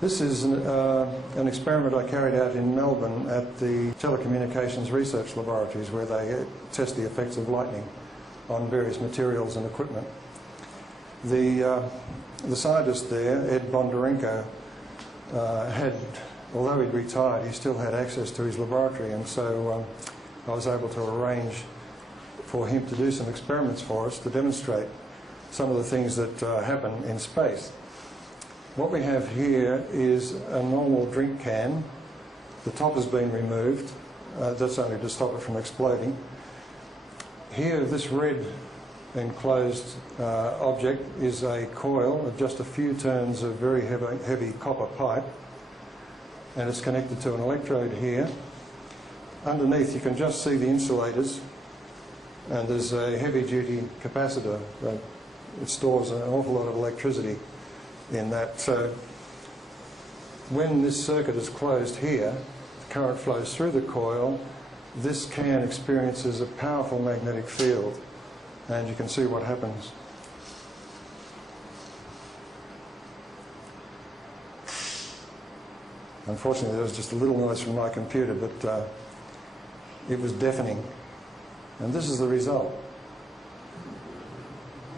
This is an experiment I carried out in Melbourne at the Telecommunications Research Laboratories, where they test the effects of lightning on various materials and equipment. The scientist there, Ed Bondarenko, although he'd retired, he still had access to his laboratory, and so I was able to arrange for him to do some experiments for us to demonstrate some of the things that happen in space. What we have here is a normal drink can. The top has been removed. That's only to stop it from exploding. Here, this red enclosed object is a coil of just a few turns of very heavy copper pipe, and it's connected to an electrode here. Underneath you can just see the insulators, and there's a heavy-duty capacitor that it stores an awful lot of electricity in that. So when this circuit is closed here, the current flows through the coil. This can experiences a powerful magnetic field, and you can see what happens. Unfortunately, there was just a little noise from my computer, but it was deafening. And this is the result.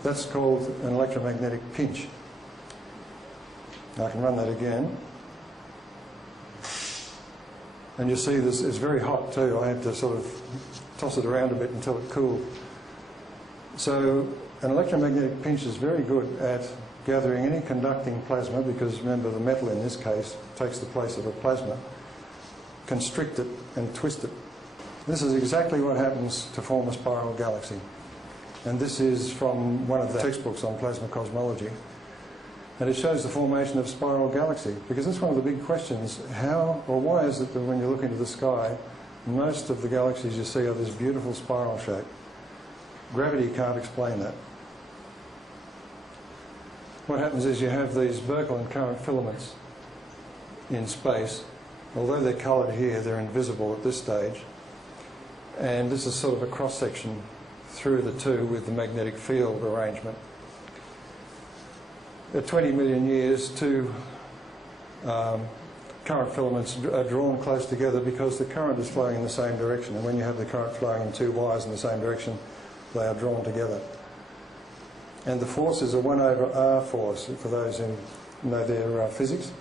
That's called an electromagnetic pinch. I can run that again. And you see this is very hot too. I had to sort of toss it around a bit until it cooled. So an electromagnetic pinch is very good at gathering any conducting plasma, because remember the metal in this case takes the place of a plasma, constrict it and twist it. This is exactly what happens to form a spiral galaxy. And this is from one of the textbooks on plasma cosmology. And it shows the formation of spiral galaxy, because that's one of the big questions. How or why is it that when you look into the sky, most of the galaxies you see are this beautiful spiral shape? Gravity can't explain that. What happens is you have these Birkeland current filaments in space. Although they're coloured here, they're invisible at this stage. And this is sort of a cross-section through the two with the magnetic field arrangement. At 20 million years, two current filaments are drawn close together because the current is flowing in the same direction. And when you have the current flowing in two wires in the same direction, they are drawn together. And the force is a 1 over r force, for those who know their physics,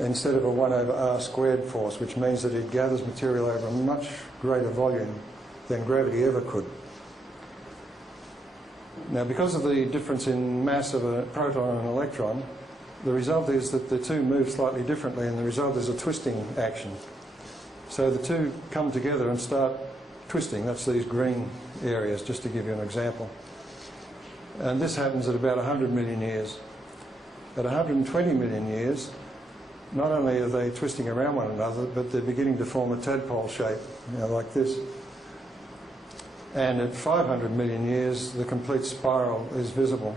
instead of a 1 over r squared force, which means that it gathers material over a much greater volume than gravity ever could. Now, because of the difference in mass of a proton and an electron, the result is that the two move slightly differently, and the result is a twisting action. So the two come together and start twisting. That's these green areas, just to give you an example. And this happens at about 100 million years. At 120 million years, not only are they twisting around one another, but they're beginning to form a tadpole shape, like this. And at 500 million years, the complete spiral is visible.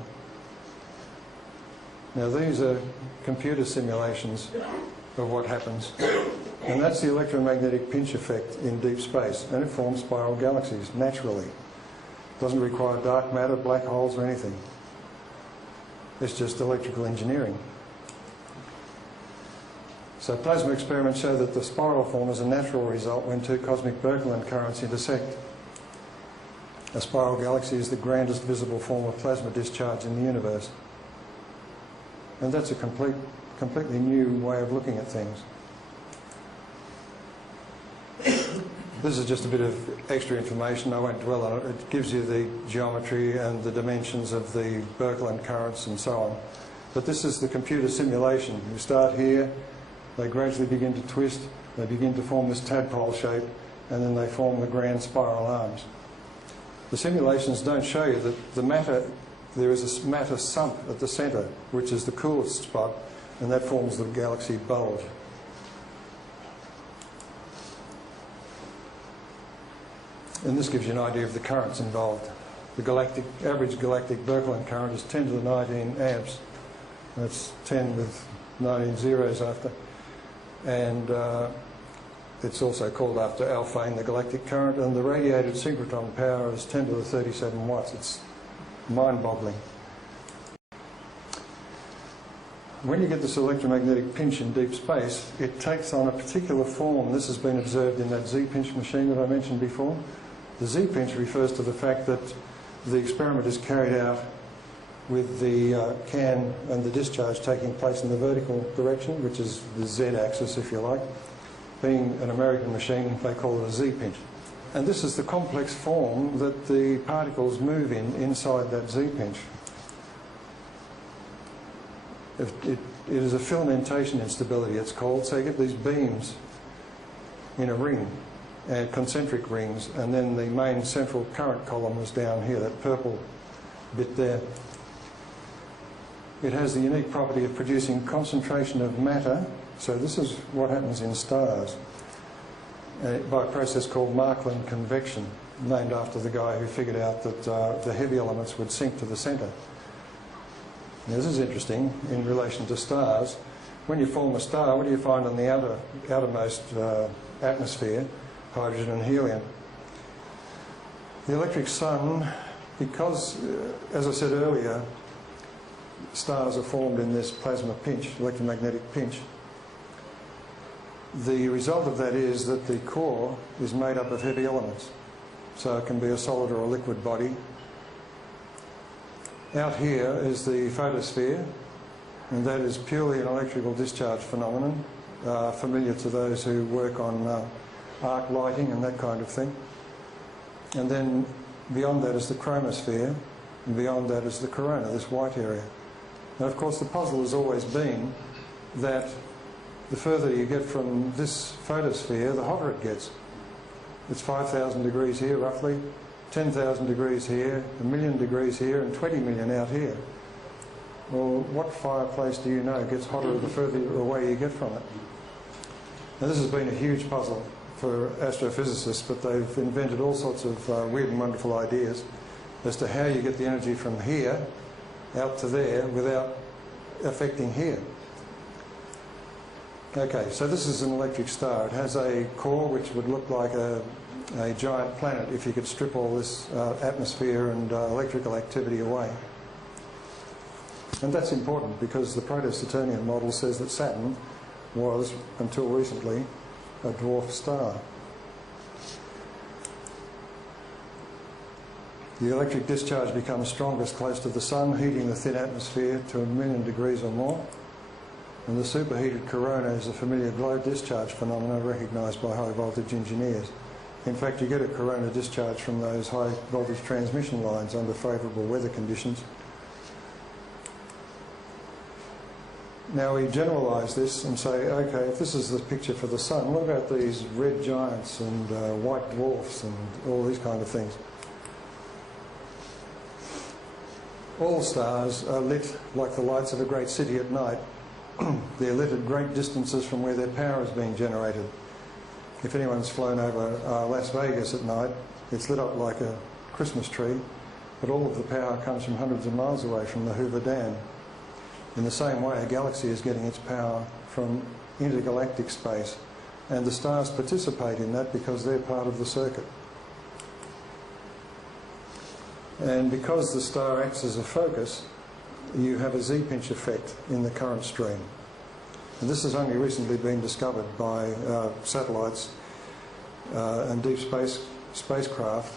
Now, these are computer simulations of what happens. And that's the electromagnetic pinch effect in deep space. And it forms spiral galaxies naturally. It doesn't require dark matter, black holes, or anything. It's just electrical engineering. So plasma experiments show that the spiral form is a natural result when two cosmic Birkeland currents intersect. A spiral galaxy is the grandest visible form of plasma discharge in the universe. And that's a completely new way of looking at things. This is just a bit of extra information. I won't dwell on it. It gives you the geometry and the dimensions of the Birkeland currents and so on. But this is the computer simulation. You start here, they gradually begin to twist, they begin to form this tadpole shape, and then they form the grand spiral arms. The simulations don't show you that the matter, there is a matter sump at the centre, which is the coolest spot, and that forms the galaxy bulge. And this gives you an idea of the currents involved. The average galactic Birkeland current is 10 to the 19 amps. That's 10 with 19 zeros after. And it's also called after Alfvén, the galactic current, and the radiated synchrotron power is 10 to the 37 watts. It's mind-boggling. when you get this electromagnetic pinch in deep space, it takes on a particular form. This has been observed in that Z-pinch machine that I mentioned before. The Z-pinch refers to the fact that the experiment is carried out with the can and the discharge taking place in the vertical direction, which is the Z-axis, if you like. Being an American machine, they call it a Z-pinch. And this is the complex form that the particles move in inside that Z-pinch. It is a filamentation instability, it's called. So you get these beams in a ring, concentric rings, and then the main central current column is down here, that purple bit there. It has the unique property of producing concentration of matter. So this is what happens in stars by a process called Markland convection, named after the guy who figured out that the heavy elements would sink to the centre. Now, this is interesting in relation to stars. When you form a star, what do you find on the outermost atmosphere? Hydrogen and helium. The electric sun, because, as I said earlier, stars are formed in this plasma pinch, electromagnetic pinch. The result of that is that the core is made up of heavy elements. So it can be a solid or a liquid body. Out here is the photosphere, and that is purely an electrical discharge phenomenon, familiar to those who work on arc lighting and that kind of thing. And then beyond that is the chromosphere, and beyond that is the corona, this white area. Now, of course, the puzzle has always been that the further you get from this photosphere, the hotter it gets. It's 5,000 degrees here, roughly, 10,000 degrees here, 1,000,000 degrees here, and 20 million out here. Well, what fireplace do you know gets hotter the further away you get from it? Now, this has been a huge puzzle for astrophysicists, but they've invented all sorts of weird and wonderful ideas as to how you get the energy from here out to there without affecting here. Okay, so this is an electric star. It has a core which would look like a giant planet if you could strip all this atmosphere and electrical activity away. And that's important because the Proto-Saturnian model says that Saturn was, until recently, a dwarf star. The electric discharge becomes strongest close to the Sun, heating the thin atmosphere to 1,000,000 degrees or more. And the superheated corona is a familiar glow discharge phenomenon recognised by high voltage engineers. In fact, you get a corona discharge from those high voltage transmission lines under favourable weather conditions. Now we generalise this and say, okay, if this is the picture for the Sun, what about these red giants and white dwarfs and all these kind of things? All stars are lit like the lights of a great city at night. They're lit at great distances from where their power is being generated. If anyone's flown over Las Vegas at night, it's lit up like a Christmas tree, but all of the power comes from hundreds of miles away from the Hoover Dam. In the same way, a galaxy is getting its power from intergalactic space, and the stars participate in that because they're part of the circuit. And because the star acts as a focus, you have a Z-pinch effect in the current stream. And this has only recently been discovered by satellites and deep spacecraft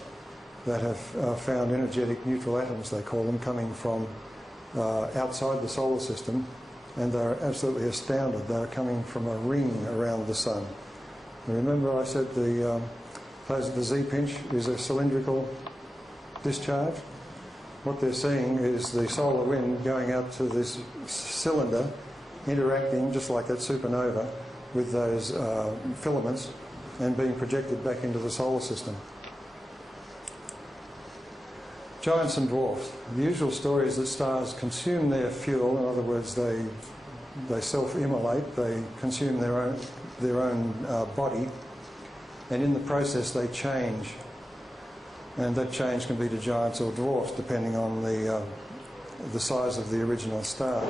that have found energetic neutral atoms, they call them, coming from outside the solar system, and they're absolutely astounded. They're coming from a ring around the Sun. And remember I said the Z-pinch is a cylindrical discharge? What they're seeing is the solar wind going out to this cylinder, interacting just like that supernova with those filaments and being projected back into the solar system. Giants and dwarfs. The usual story is that stars consume their fuel. In other words, they self-immolate, they consume their own body, and in the process they change. And that change can be to giants or dwarfs depending on the size of the original star.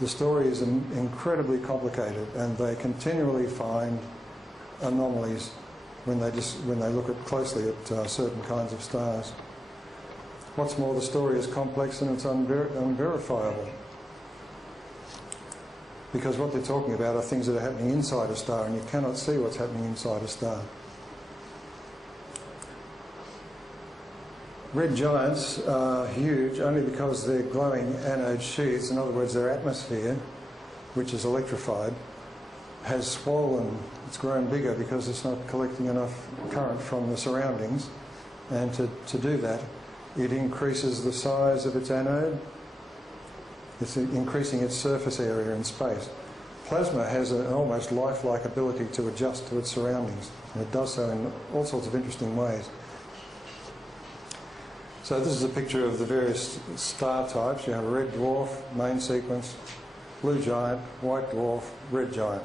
The story is incredibly complicated, and they continually find anomalies when they look closely at certain kinds of stars. What's more, the story is complex and it's unverifiable. because what they're talking about are things that are happening inside a star, and you cannot see what's happening inside a star. Red giants are huge only because their glowing anode sheaths, in other words their atmosphere, which is electrified, has swollen. It's grown bigger because it's not collecting enough current from the surroundings, and to do that it increases the size of its anode. It's increasing its surface area in space. Plasma has an almost lifelike ability to adjust to its surroundings, and it does so in all sorts of interesting ways. So this is a picture of the various star types. You have a red dwarf, main sequence, blue giant, white dwarf, red giant.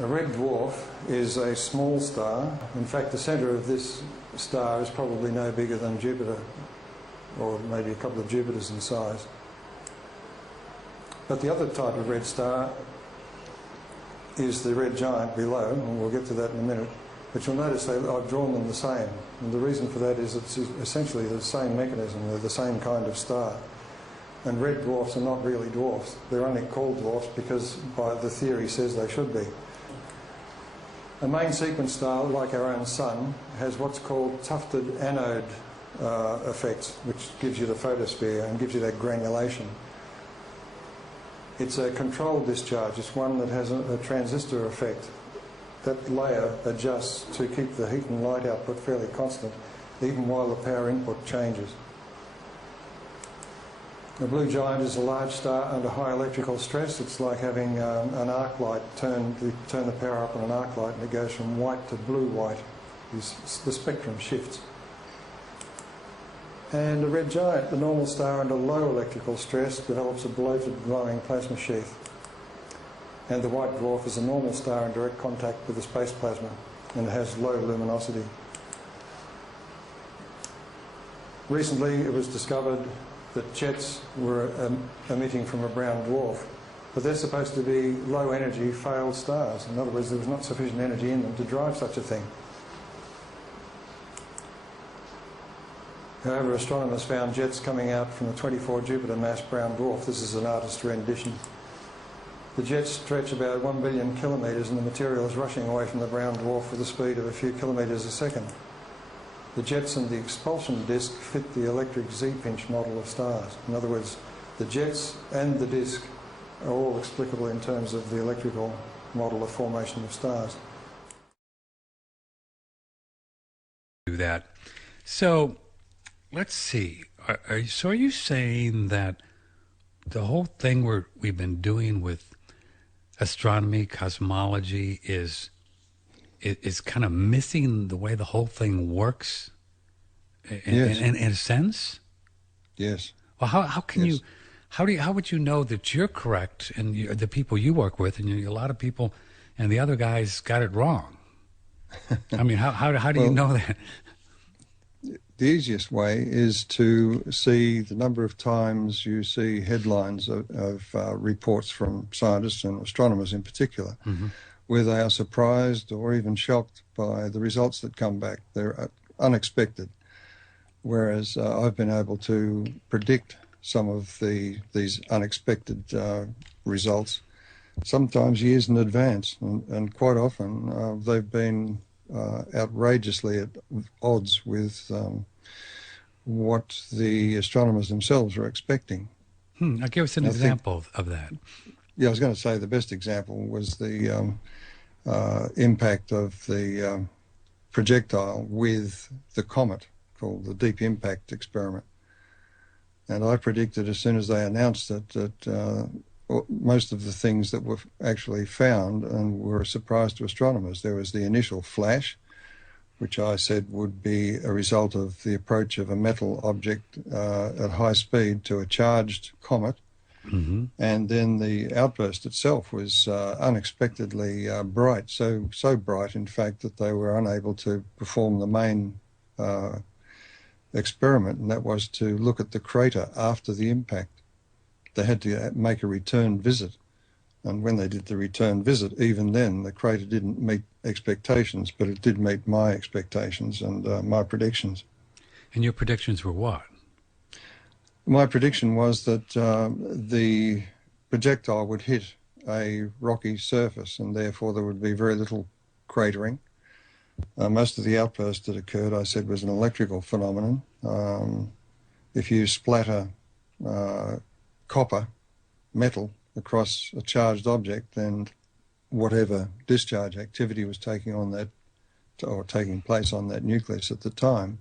A red dwarf is a small star. In fact, the centre of this star is probably no bigger than Jupiter, or maybe a couple of Jupiters in size. But the other type of red star is the red giant below, and we'll get to that in a minute. But you'll notice I've drawn them the same, and the reason for that is it's essentially the same mechanism. They're the same kind of star. And red dwarfs are not really dwarfs. They're only called dwarfs because by the theory says they should be. A main sequence star, like our own Sun, has what's called tufted anode effects, which gives you the photosphere and gives you that granulation. It's a controlled discharge. It's one that has a transistor effect. That layer adjusts to keep the heat and light output fairly constant, even while the power input changes. The blue giant is a large star under high electrical stress. It's like having an arc light turn the power up on an arc light, and it goes from white to blue-white. The spectrum shifts. And a red giant, the normal star under low electrical stress, develops a bloated glowing plasma sheath. And the white dwarf is a normal star in direct contact with the space plasma, and it has low luminosity. Recently it was discovered that jets were emitting from a brown dwarf, but they're supposed to be low energy failed stars. In other words, there was not sufficient energy in them to drive such a thing. However, astronomers found jets coming out from the 24 Jupiter mass brown dwarf. This is an artist's rendition. The jets stretch about 1 billion kilometres, and the material is rushing away from the brown dwarf with a speed of a few kilometres a second. The jets and the expulsion disk fit the electric Z-pinch model of stars. In other words, the jets and the disk are all explicable in terms of the electrical model of formation of stars. Do that. So let's see. So are you saying that the whole thing we've been doing with astronomy, cosmology is kind of missing the way the whole thing works in a sense? Yes. Well, how can you, how would you know that you're correct and the people you work with, and a lot of people and the other guys got it wrong? I mean, how do you know that? The easiest way is to see the number of times you see headlines of reports from scientists and astronomers in particular, where they are surprised or even shocked by the results that come back. They're unexpected, whereas I've been able to predict some of these unexpected results, sometimes years in advance, and quite often they've been outrageously at odds with what the astronomers themselves are expecting. Now give us an example of that. Yeah, I was going to say the best example was the impact of the projectile with the comet, called the Deep Impact Experiment. And I predicted as soon as they announced it that most of the things that were actually found and were a surprise to astronomers. There was the initial flash, which I said would be a result of the approach of a metal object at high speed to a charged comet. And then the outburst itself was unexpectedly bright, so bright in fact that they were unable to perform the main experiment, and that was to look at the crater after the impact. They had to make a return visit, and when they did the return visit, even then the crater didn't meet expectations, but it did meet my expectations and my predictions. And your predictions were what? My prediction was that the projectile would hit a rocky surface and therefore there would be very little cratering. Most of the outburst that occurred, I said, was an electrical phenomenon. If you splatter copper, metal, across a charged object, then whatever discharge activity was taking place on that nucleus at the time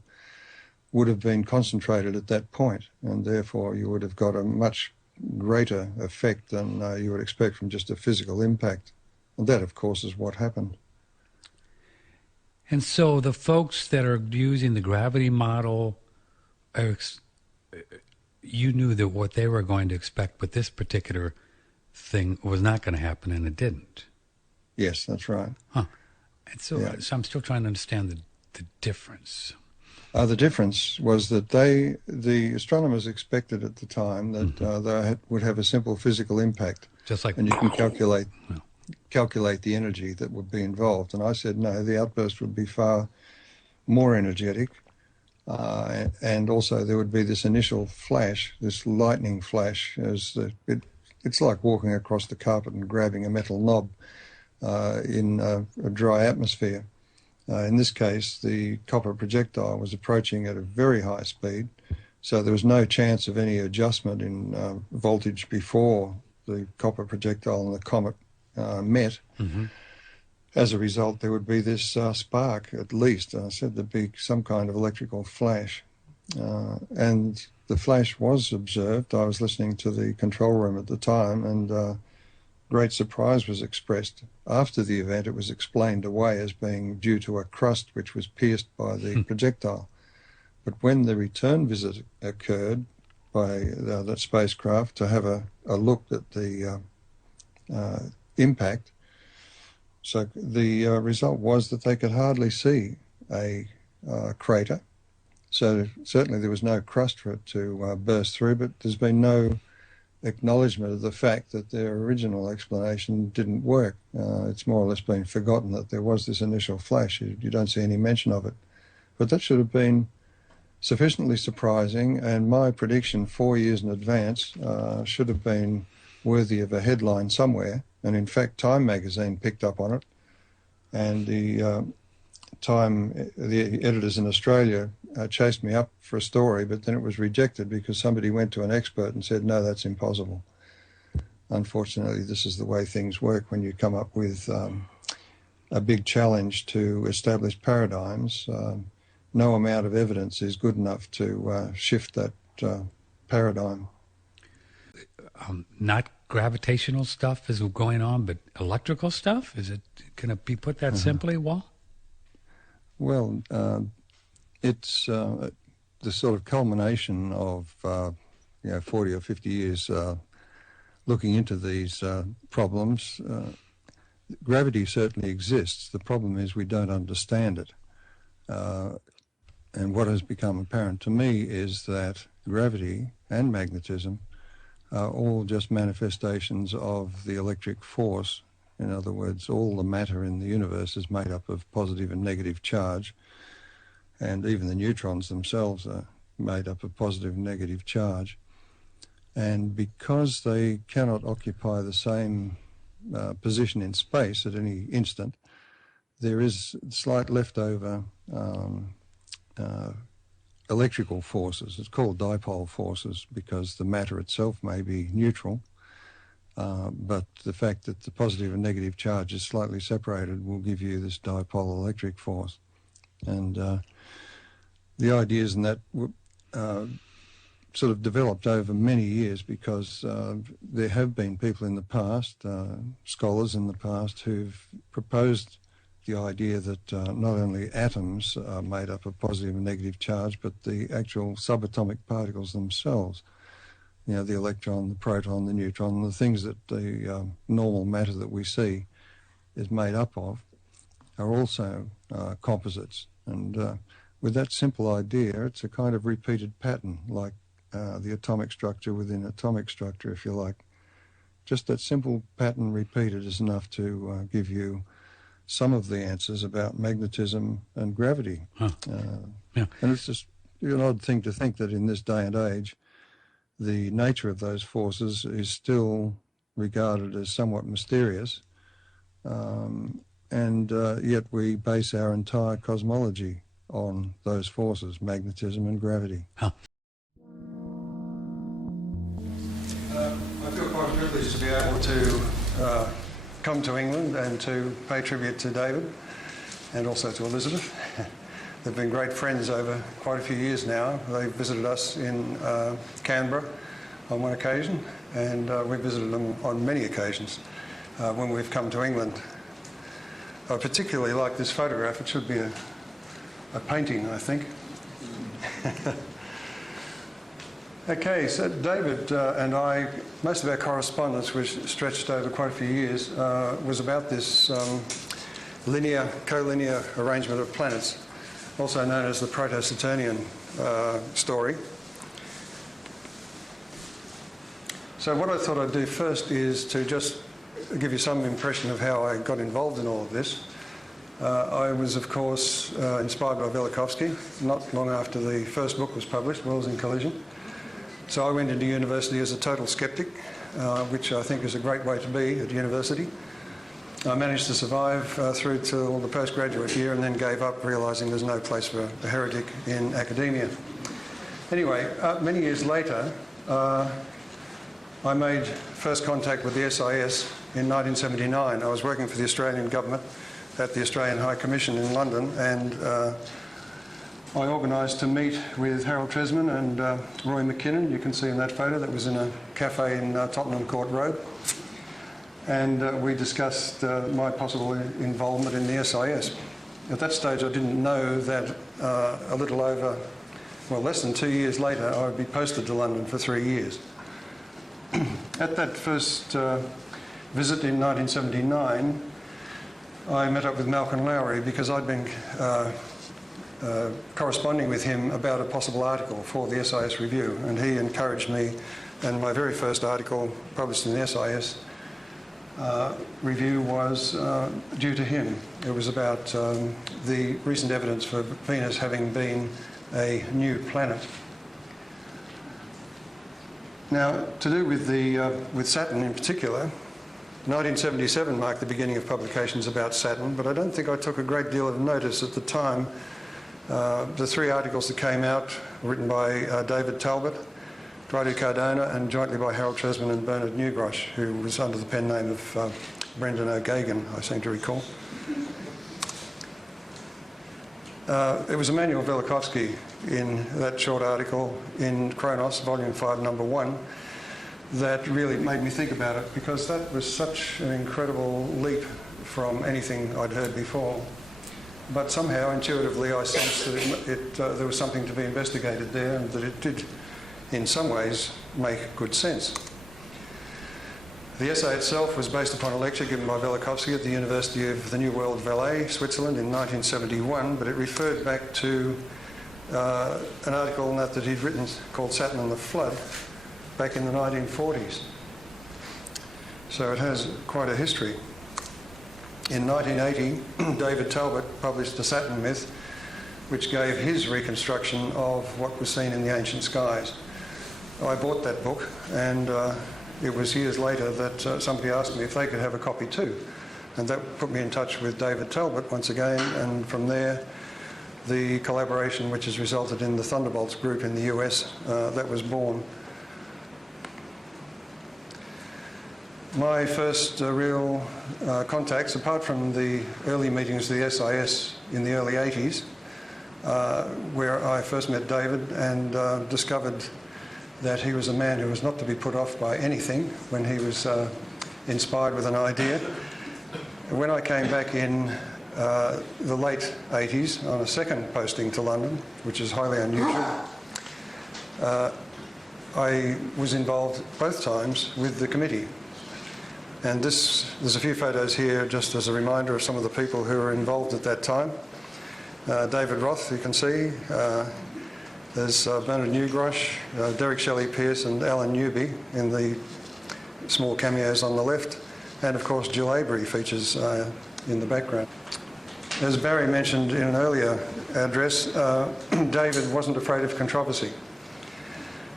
would have been concentrated at that point, and therefore you would have got a much greater effect than you would expect from just a physical impact. And that, of course, is what happened. And so the folks that are using the gravity model, you knew that what they were going to expect, but this particular thing was not going to happen, and it didn't. Yes, that's right. Huh. And so, Yeah. so I'm still trying to understand the difference. The difference was that the astronomers expected at the time that they would have a simple physical impact, Just like, and you can calculate Yeah. the energy that would be involved. And I said no, the outburst would be far more energetic, and also there would be this initial flash, this lightning flash, it's like walking across the carpet and grabbing a metal knob in a dry atmosphere. In this case, the copper projectile was approaching at a very high speed, so there was no chance of any adjustment in voltage before the copper projectile and the comet met. Mm-hmm. As a result, there would be this spark, at least. I said there'd be some kind of electrical flash. And the flash was observed. I was listening to the control room at the time, and great surprise was expressed. After the event, it was explained away as being due to a crust which was pierced by the projectile. But when the return visit occurred by that spacecraft to have a look at the impact, so the result was that they could hardly see a crater. So certainly there was no crust for it to burst through, but there's been no acknowledgement of the fact that their original explanation didn't work. It's more or less been forgotten that there was this initial flash. You don't see any mention of it. But that should have been sufficiently surprising, and my prediction 4 years in advance should have been worthy of a headline somewhere. And in fact, Time magazine picked up on it, and the editors in Australia chased me up for a story, but then it was rejected because somebody went to an expert and said, no, that's impossible. Unfortunately, this is the way things work when you come up with a big challenge to establish paradigms. No amount of evidence is good enough to shift that paradigm. Not gravitational stuff is going on, but electrical stuff? Can it be put that simply, Wal? Well, it's the sort of culmination of 40 or 50 years looking into these problems. Gravity certainly exists. The problem is we don't understand it. And what has become apparent to me is that gravity and magnetism are all just manifestations of the electric force. In other words, all the matter in the universe is made up of positive and negative charge, and even the neutrons themselves are made up of positive and negative charge. And because they cannot occupy the same position in space at any instant, there is slight leftover electrical forces. It's called dipole forces because the matter itself may be neutral, but the fact that the positive and negative charge is slightly separated will give you this dipole electric force. And the ideas in that sort of developed over many years because there have been people in the past, scholars in the past, who've proposed the idea that not only atoms are made up of positive and negative charge, but the actual subatomic particles themselves, the electron, the proton, the neutron, the things that the normal matter that we see is made up of, are also composites. And with that simple idea, it's a kind of repeated pattern, like the atomic structure within atomic structure, if you like. Just that simple pattern repeated is enough to give you some of the answers about magnetism and gravity. Huh. Yeah. And it's just an odd thing to think that in this day and age, the nature of those forces is still regarded as somewhat mysterious, and yet we base our entire cosmology on those forces, magnetism and gravity. Huh. I feel quite privileged to be able to come to England and to pay tribute to David and also to Elizabeth. They've been great friends over quite a few years now. They visited us in Canberra on one occasion, and we visited them on many occasions when we've come to England. I particularly like this photograph. It should be a painting, I think. Okay, so David and I, most of our correspondence, which stretched over quite a few years, was about this collinear arrangement of planets, also known as the Proto-Saturnian story. So what I thought I'd do first is to just give you some impression of how I got involved in all of this. I was, of course, inspired by Velikovsky, not long after the first book was published, Worlds in Collision. So I went into university as a total skeptic, which I think is a great way to be at university. I managed to survive through till the postgraduate year and then gave up, realising there's no place for a heretic in academia. Anyway, many years later, I made first contact with the SIS in 1979. I was working for the Australian government at the Australian High Commission in London, and I organised to meet with Harold Tresman and Roy McKinnon. You can see in that photo, that was in a cafe in Tottenham Court Road. And we discussed my possible involvement in the SIS. At that stage, I didn't know that a little over, well, less than 2 years later, I would be posted to London for 3 years. At that first visit in 1979, I met up with Malcolm Lowry because I'd been corresponding with him about a possible article for the SIS Review, and he encouraged me, and my very first article published in the SIS Review was due to him. It was about the recent evidence for Venus having been a new planet. Now, to do with Saturn in particular, 1977 marked the beginning of publications about Saturn, but I don't think I took a great deal of notice at the time. The 3 articles that came out were written by David Talbot, Dwight Cardona, and jointly by Harold Tresman and Bernard Newgrosh, who was under the pen name of Brendan O'Gagan, I seem to recall. It was Emmanuel Velikovsky in that short article in Chronos, Volume 5, Number 1, that really made me think about it, because that was such an incredible leap from anything I'd heard before. But somehow, intuitively, I sensed that there was something to be investigated there, and that it did, in some ways, make good sense. The essay itself was based upon a lecture given by Velikovsky at the University of the New World, Valais, Switzerland, in 1971, but it referred back to an article that he'd written called Saturn and the Flood back in the 1940s. So it has quite a history. In 1980, David Talbot published A Saturn Myth, which gave his reconstruction of what was seen in the ancient skies. I bought that book, and it was years later that somebody asked me if they could have a copy too. And that put me in touch with David Talbot once again, and from there, the collaboration which has resulted in the Thunderbolts group in the US, that was born. My first real contacts, apart from the early meetings of the SIS in the early 80s, where I first met David and discovered that he was a man who was not to be put off by anything when he was inspired with an idea. When I came back in the late 80s on a second posting to London, which is highly unusual, I was involved both times with the committee. And there's a few photos here just as a reminder of some of the people who were involved at that time. David Roth, you can see. There's Bernard Newgrosh, Derek Shelley-Pearce and Alan Newby in the small cameos on the left. And of course, Jill Avery features in the background. As Barry mentioned in an earlier address, David wasn't afraid of controversy.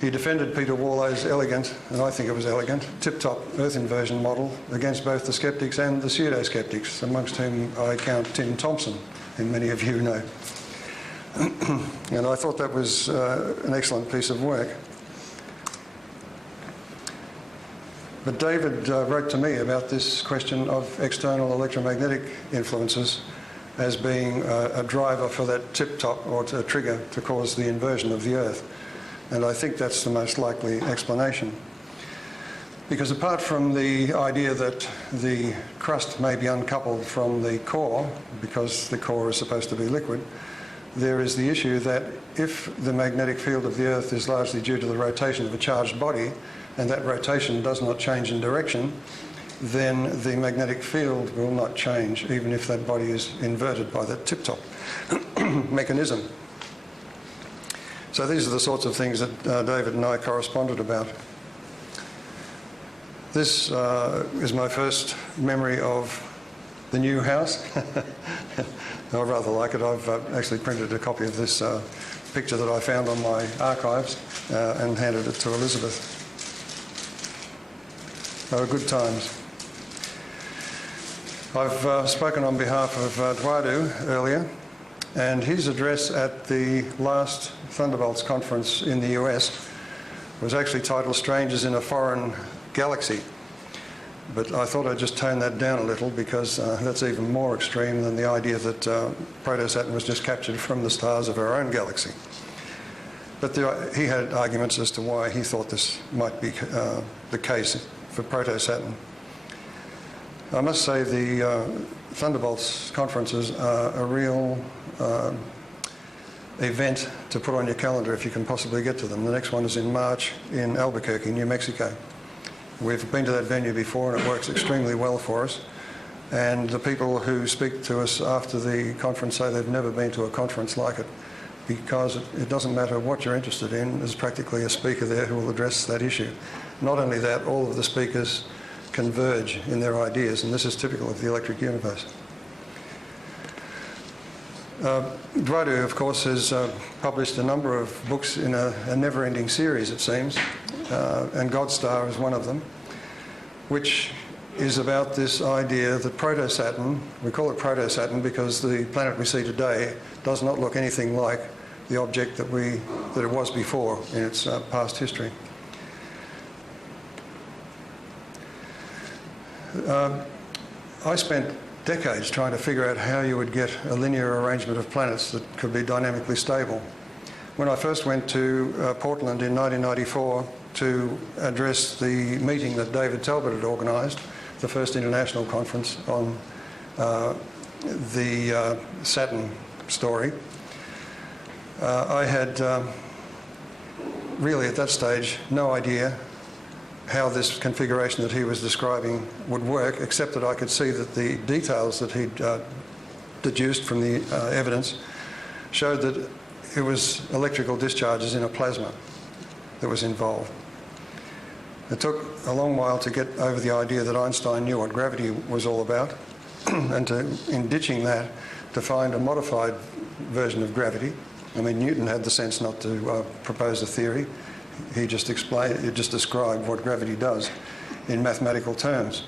He defended Peter Warlow's elegant, and I think it was elegant, tip-top Earth inversion model against both the sceptics and the pseudo-sceptics, amongst whom I count Tim Thompson, who many of you know. And I thought that was an excellent piece of work. But David wrote to me about this question of external electromagnetic influences as being a driver for that tip-top, or a trigger to cause the inversion of the Earth. And I think that's the most likely explanation. Because apart from the idea that the crust may be uncoupled from the core, because the core is supposed to be liquid, there is the issue that if the magnetic field of the Earth is largely due to the rotation of a charged body, and that rotation does not change in direction, then the magnetic field will not change, even if that body is inverted by that tip-top mechanism. So these are the sorts of things that David and I corresponded about. This is my first memory of the new house. I rather like it. I've actually printed a copy of this picture that I found on my archives and handed it to Elizabeth. They were good times. I've spoken on behalf of Eduardo earlier, and his address at the last Thunderbolts conference in the US was actually titled Strangers in a Foreign Galaxy. But I thought I'd just tone that down a little, because that's even more extreme than the idea that Proto-Saturn was just captured from the stars of our own galaxy. But he had arguments as to why he thought this might be the case for Proto-Saturn. I must say the Thunderbolts conferences are a real event to put on your calendar if you can possibly get to them. The next one is in March in Albuquerque, New Mexico. We've been to that venue before, and it works extremely well for us. And the people who speak to us after the conference say they've never been to a conference like it, because it doesn't matter what you're interested in, there's practically a speaker there who will address that issue. Not only that, all of the speakers converge in their ideas, and this is typical of the electric universe. Eduardo, of course, has published a number of books in a never-ending series, it seems, and Godstar is one of them, which is about this idea that Proto-Saturn, we call it Proto-Saturn because the planet we see today does not look anything like the object that it was before in its past history. I spent decades trying to figure out how you would get a linear arrangement of planets that could be dynamically stable. When I first went to Portland in 1994 to address the meeting that David Talbot had organised, the first international conference on the Saturn story, I had really at that stage no idea how this configuration that he was describing would work, except that I could see that the details that he'd deduced from the evidence showed that it was electrical discharges in a plasma that was involved. It took a long while to get over the idea that Einstein knew what gravity was all about, and in ditching that, to find a modified version of gravity. I mean, Newton had the sense not to propose a theory. He just described what gravity does in mathematical terms.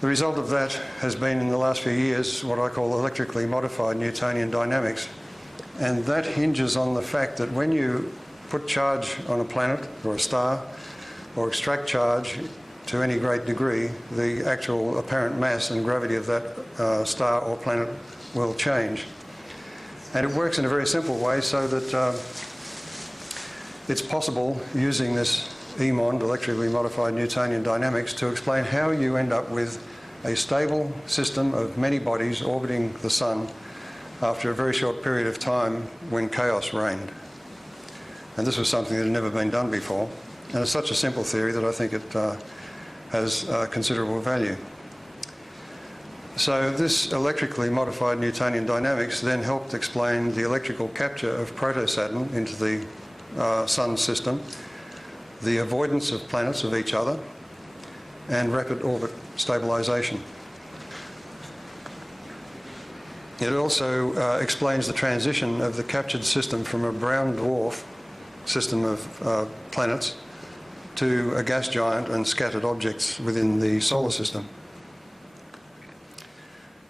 The result of that has been, in the last few years, what I call electrically modified Newtonian dynamics. And that hinges on the fact that when you put charge on a planet or a star, or extract charge to any great degree, the actual apparent mass and gravity of that star or planet will change. And it works in a very simple way, so that it's possible, using this EMOND, electrically modified Newtonian dynamics, to explain how you end up with a stable system of many bodies orbiting the Sun after a very short period of time when chaos reigned. And this was something that had never been done before. And it's such a simple theory that I think it has considerable value. So this electrically modified Newtonian dynamics then helped explain the electrical capture of Proto-Saturn into the Sun system, the avoidance of planets of each other, and rapid orbit stabilisation. It also explains the transition of the captured system from a brown dwarf system of planets to a gas giant and scattered objects within the solar system.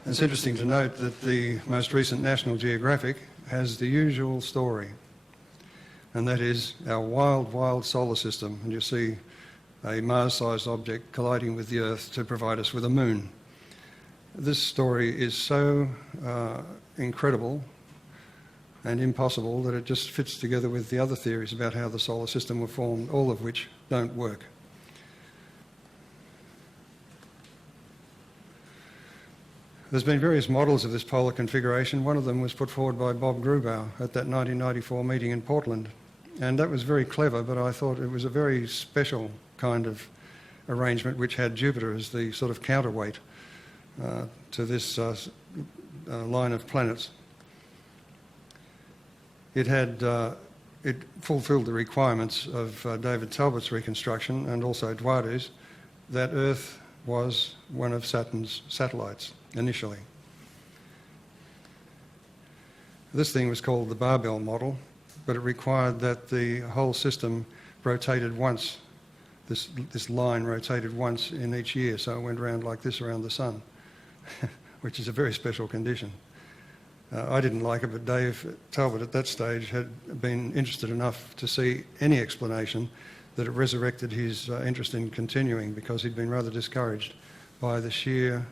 It's interesting to note that the most recent National Geographic has the usual story, and that is our wild, wild solar system. And you see a Mars-sized object colliding with the Earth to provide us with a moon. This story is so incredible and impossible that it just fits together with the other theories about how the solar system was formed, all of which don't work. There's been various models of this polar configuration. One of them was put forward by Bob Grubauer at that 1994 meeting in Portland. And that was very clever, but I thought it was a very special kind of arrangement which had Jupiter as the sort of counterweight to this line of planets. It fulfilled the requirements of David Talbot's reconstruction and also Eduardo's, that Earth was one of Saturn's satellites initially. This thing was called the barbell model, but it required that the whole system rotated once. This line rotated once in each year, so it went around like this around the sun, which is a very special condition. I didn't like it, but Dave Talbot at that stage had been interested enough to see any explanation that it resurrected his interest in continuing, because he'd been rather discouraged by the sheer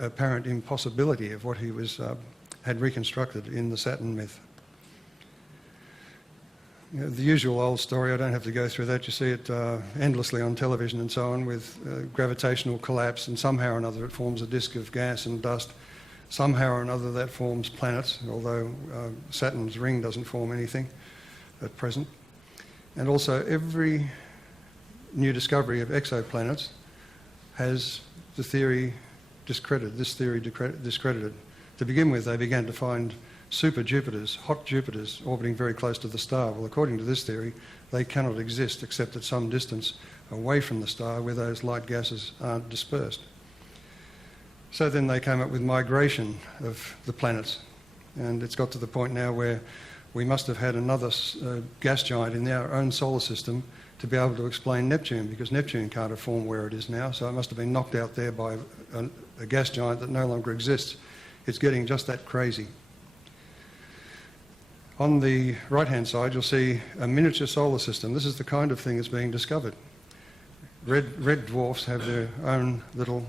apparent impossibility of what he had reconstructed in the Saturn myth. You know, the usual old story, I don't have to go through that. You see it endlessly on television and so on, with gravitational collapse, and somehow or another it forms a disk of gas and dust. Somehow or another that forms planets, although Saturn's ring doesn't form anything at present. And also every new discovery of exoplanets has the theory discredited, this theory discredited. To begin with, they began to find super Jupiters, hot Jupiters, orbiting very close to the star. Well, according to this theory, they cannot exist except at some distance away from the star where those light gases aren't dispersed. So then they came up with migration of the planets, and it's got to the point now where we must have had another gas giant in our own solar system to be able to explain Neptune, because Neptune can't have formed where it is now, so it must have been knocked out there by a gas giant that no longer exists. It's getting just that crazy. On the right-hand side, you'll see a miniature solar system. This is the kind of thing that's being discovered. Red dwarfs have their own little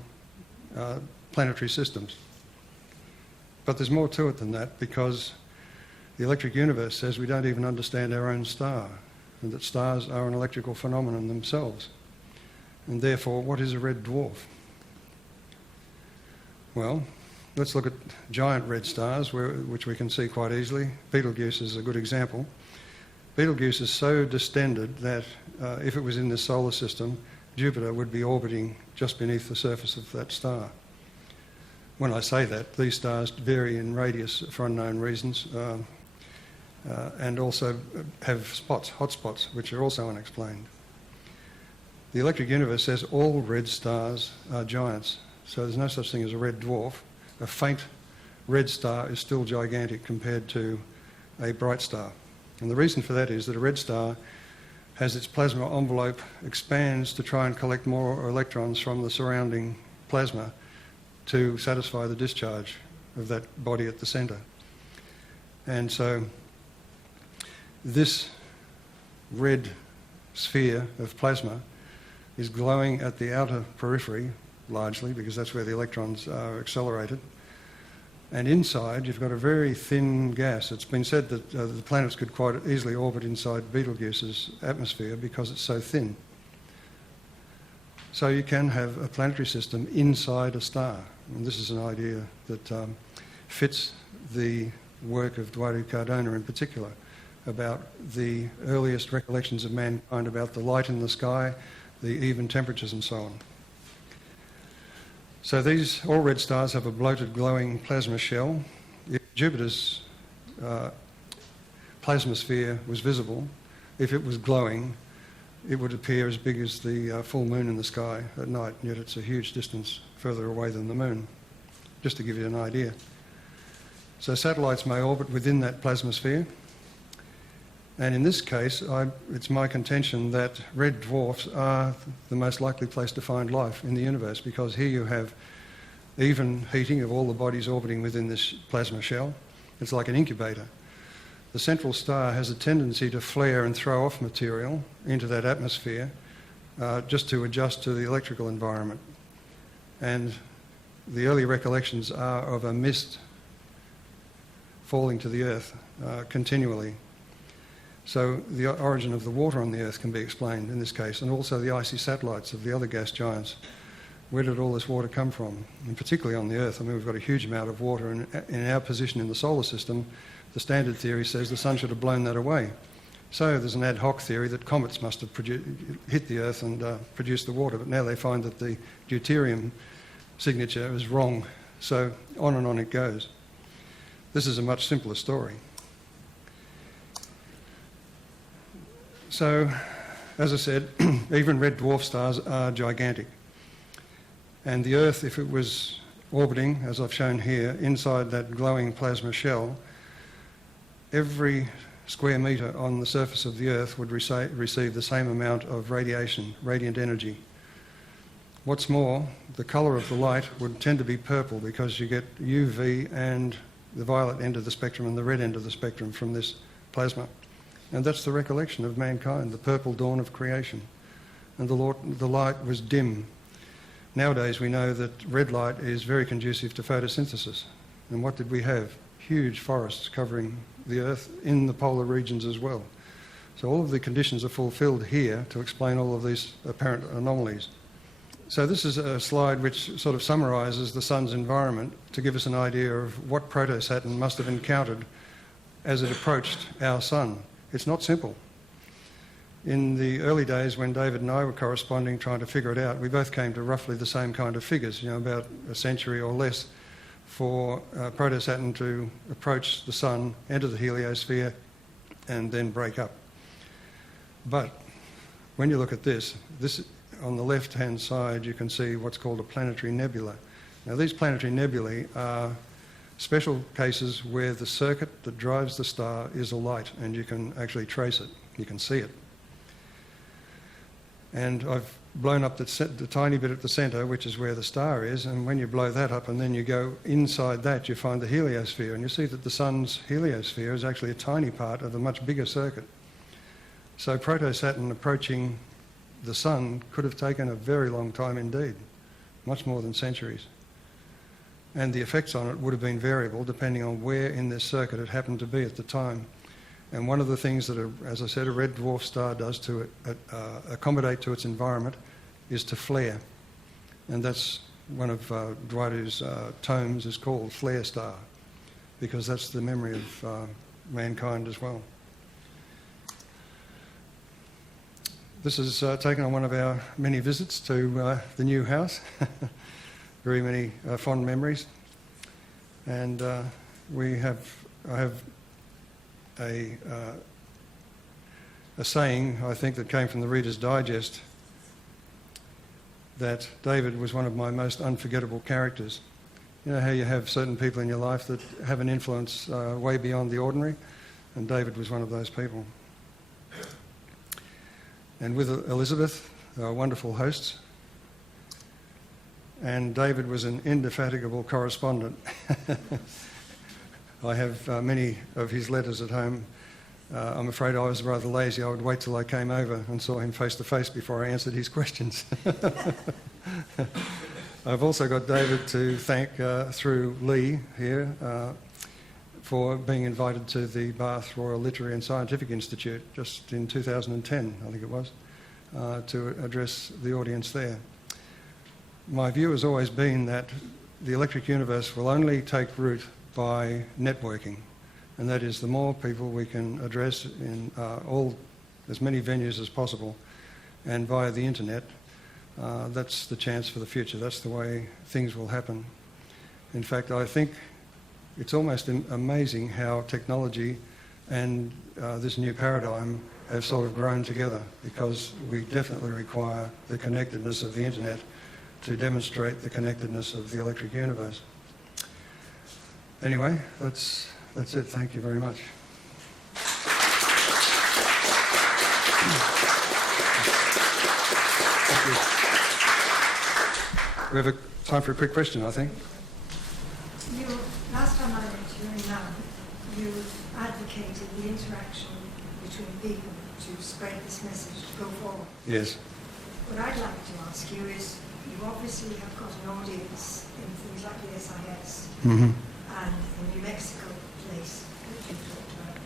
planetary systems. But there's more to it than that, because the electric universe says we don't even understand our own star, and that stars are an electrical phenomenon themselves. And therefore, what is a red dwarf? Well, let's look at giant red stars, which we can see quite easily. Betelgeuse is a good example. Betelgeuse is so distended that if it was in this solar system, Jupiter would be orbiting just beneath the surface of that star. When I say that, these stars vary in radius for unknown reasons, and also have spots, hot spots, which are also unexplained. The electric universe says all red stars are giants, so there's no such thing as a red dwarf. A faint red star is still gigantic compared to a bright star. And the reason for that is that a red star has its plasma envelope expands to try and collect more electrons from the surrounding plasma to satisfy the discharge of that body at the centre. And so this red sphere of plasma is glowing at the outer periphery, largely, because that's where the electrons are accelerated. And inside, you've got a very thin gas. It's been said that the planets could quite easily orbit inside Betelgeuse's atmosphere because it's so thin. So you can have a planetary system inside a star. And this is an idea that fits the work of Eduardo Cardona in particular, about the earliest recollections of mankind about the light in the sky, the even temperatures and so on. So these all red stars have a bloated glowing plasma shell. If Jupiter's plasma sphere was visible, if it was glowing, it would appear as big as the full moon in the sky at night, yet it's a huge distance further away than the moon, just to give you an idea. So satellites may orbit within that plasma sphere, And in this case, it's my contention that red dwarfs are the most likely place to find life in the universe, because here you have even heating of all the bodies orbiting within this plasma shell. It's like an incubator. The central star has a tendency to flare and throw off material into that atmosphere just to adjust to the electrical environment. And the early recollections are of a mist falling to the Earth continually. So the origin of the water on the Earth can be explained in this case, and also the icy satellites of the other gas giants. Where did all this water come from? And particularly on the Earth, I mean, we've got a huge amount of water, and in our position in the solar system, the standard theory says the sun should have blown that away. So there's an ad hoc theory that comets must have hit the Earth and produced the water, but now they find that the deuterium signature is wrong. So on it goes. This is a much simpler story. So, as I said, even red dwarf stars are gigantic. And the Earth, if it was orbiting, as I've shown here, inside that glowing plasma shell, every square metre on the surface of the Earth would receive the same amount of radiation, radiant energy. What's more, the colour of the light would tend to be purple, because you get UV and the violet end of the spectrum and the red end of the spectrum from this plasma. And that's the recollection of mankind, the purple dawn of creation. And the light was dim. Nowadays we know that red light is very conducive to photosynthesis. And what did we have? Huge forests covering the Earth in the polar regions as well. So all of the conditions are fulfilled here to explain all of these apparent anomalies. So this is a slide which sort of summarises the sun's environment to give us an idea of what proto-Saturn must have encountered as it approached our sun. It's not simple. In the early days when David and I were corresponding, trying to figure it out, we both came to roughly the same kind of figures, about a century or less for proto-Saturn to approach the sun, enter the heliosphere, and then break up. But when you look at this on the left-hand side, you can see what's called a planetary nebula. Now, these planetary nebulae are special cases where the circuit that drives the star is a light, and you can actually trace it. You can see it. And I've blown up the tiny bit at the centre, which is where the star is, and when you blow that up and then you go inside that, you find the heliosphere, and you see that the sun's heliosphere is actually a tiny part of a much bigger circuit. So proto-Saturn approaching the sun could have taken a very long time indeed, much more than centuries. And the effects on it would have been variable depending on where in this circuit it happened to be at the time. And one of the things that, as I said, a red dwarf star does to accommodate to its environment is to flare. And that's one of Dwight's tomes is called Flare Star, because that's the memory of mankind as well. This is taken on one of our many visits to the new house. Very many fond memories. And I have a saying, I think, that came from the Reader's Digest, that David was one of my most unforgettable characters. You know how you have certain people in your life that have an influence way beyond the ordinary? And David was one of those people. And with Elizabeth, they were wonderful hosts. And David was an indefatigable correspondent. I have many of his letters at home. I'm afraid I was rather lazy. I would wait till I came over and saw him face to face before I answered his questions. I've also got David to thank through Lee here for being invited to the Bath Royal Literary and Scientific Institute just in 2010, I think it was, to address the audience there. My view has always been that the electric universe will only take root by networking, and that is the more people we can address in as many venues as possible and via the internet, that's the chance for the future. That's the way things will happen. In fact, I think it's almost amazing how technology and this new paradigm have sort of grown together, because we definitely require the connectedness of the internet to demonstrate the connectedness of the electric universe. Anyway, that's it. Thank you very much. We have time for a quick question, I think. Last time I met you in London, you advocated the interaction between people to spread this message, to go forward. Yes. What I'd like to ask you is, you obviously have got an audience in things like the SIS Mm-hmm. and the New Mexico place that you talked about.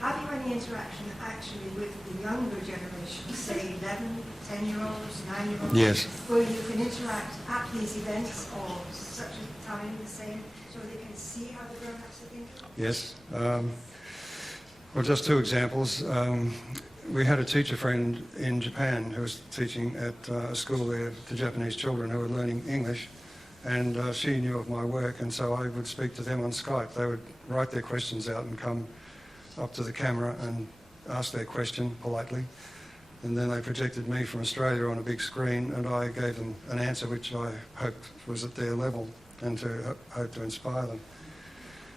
Have you any interaction actually with the younger generation, say 11, 10-year-olds, 9-year-olds? Yes. Where you can interact at these events or such a time the same, so they can see how the grown-ups are thinking? Yes. Well, just two examples. We had a teacher friend in Japan who was teaching at a school there to Japanese children who were learning English, and she knew of my work, and so I would speak to them on Skype. They would write their questions out and come up to the camera and ask their question politely, and then they projected me from Australia on a big screen, and I gave them an answer which I hoped was at their level and to hope to inspire them.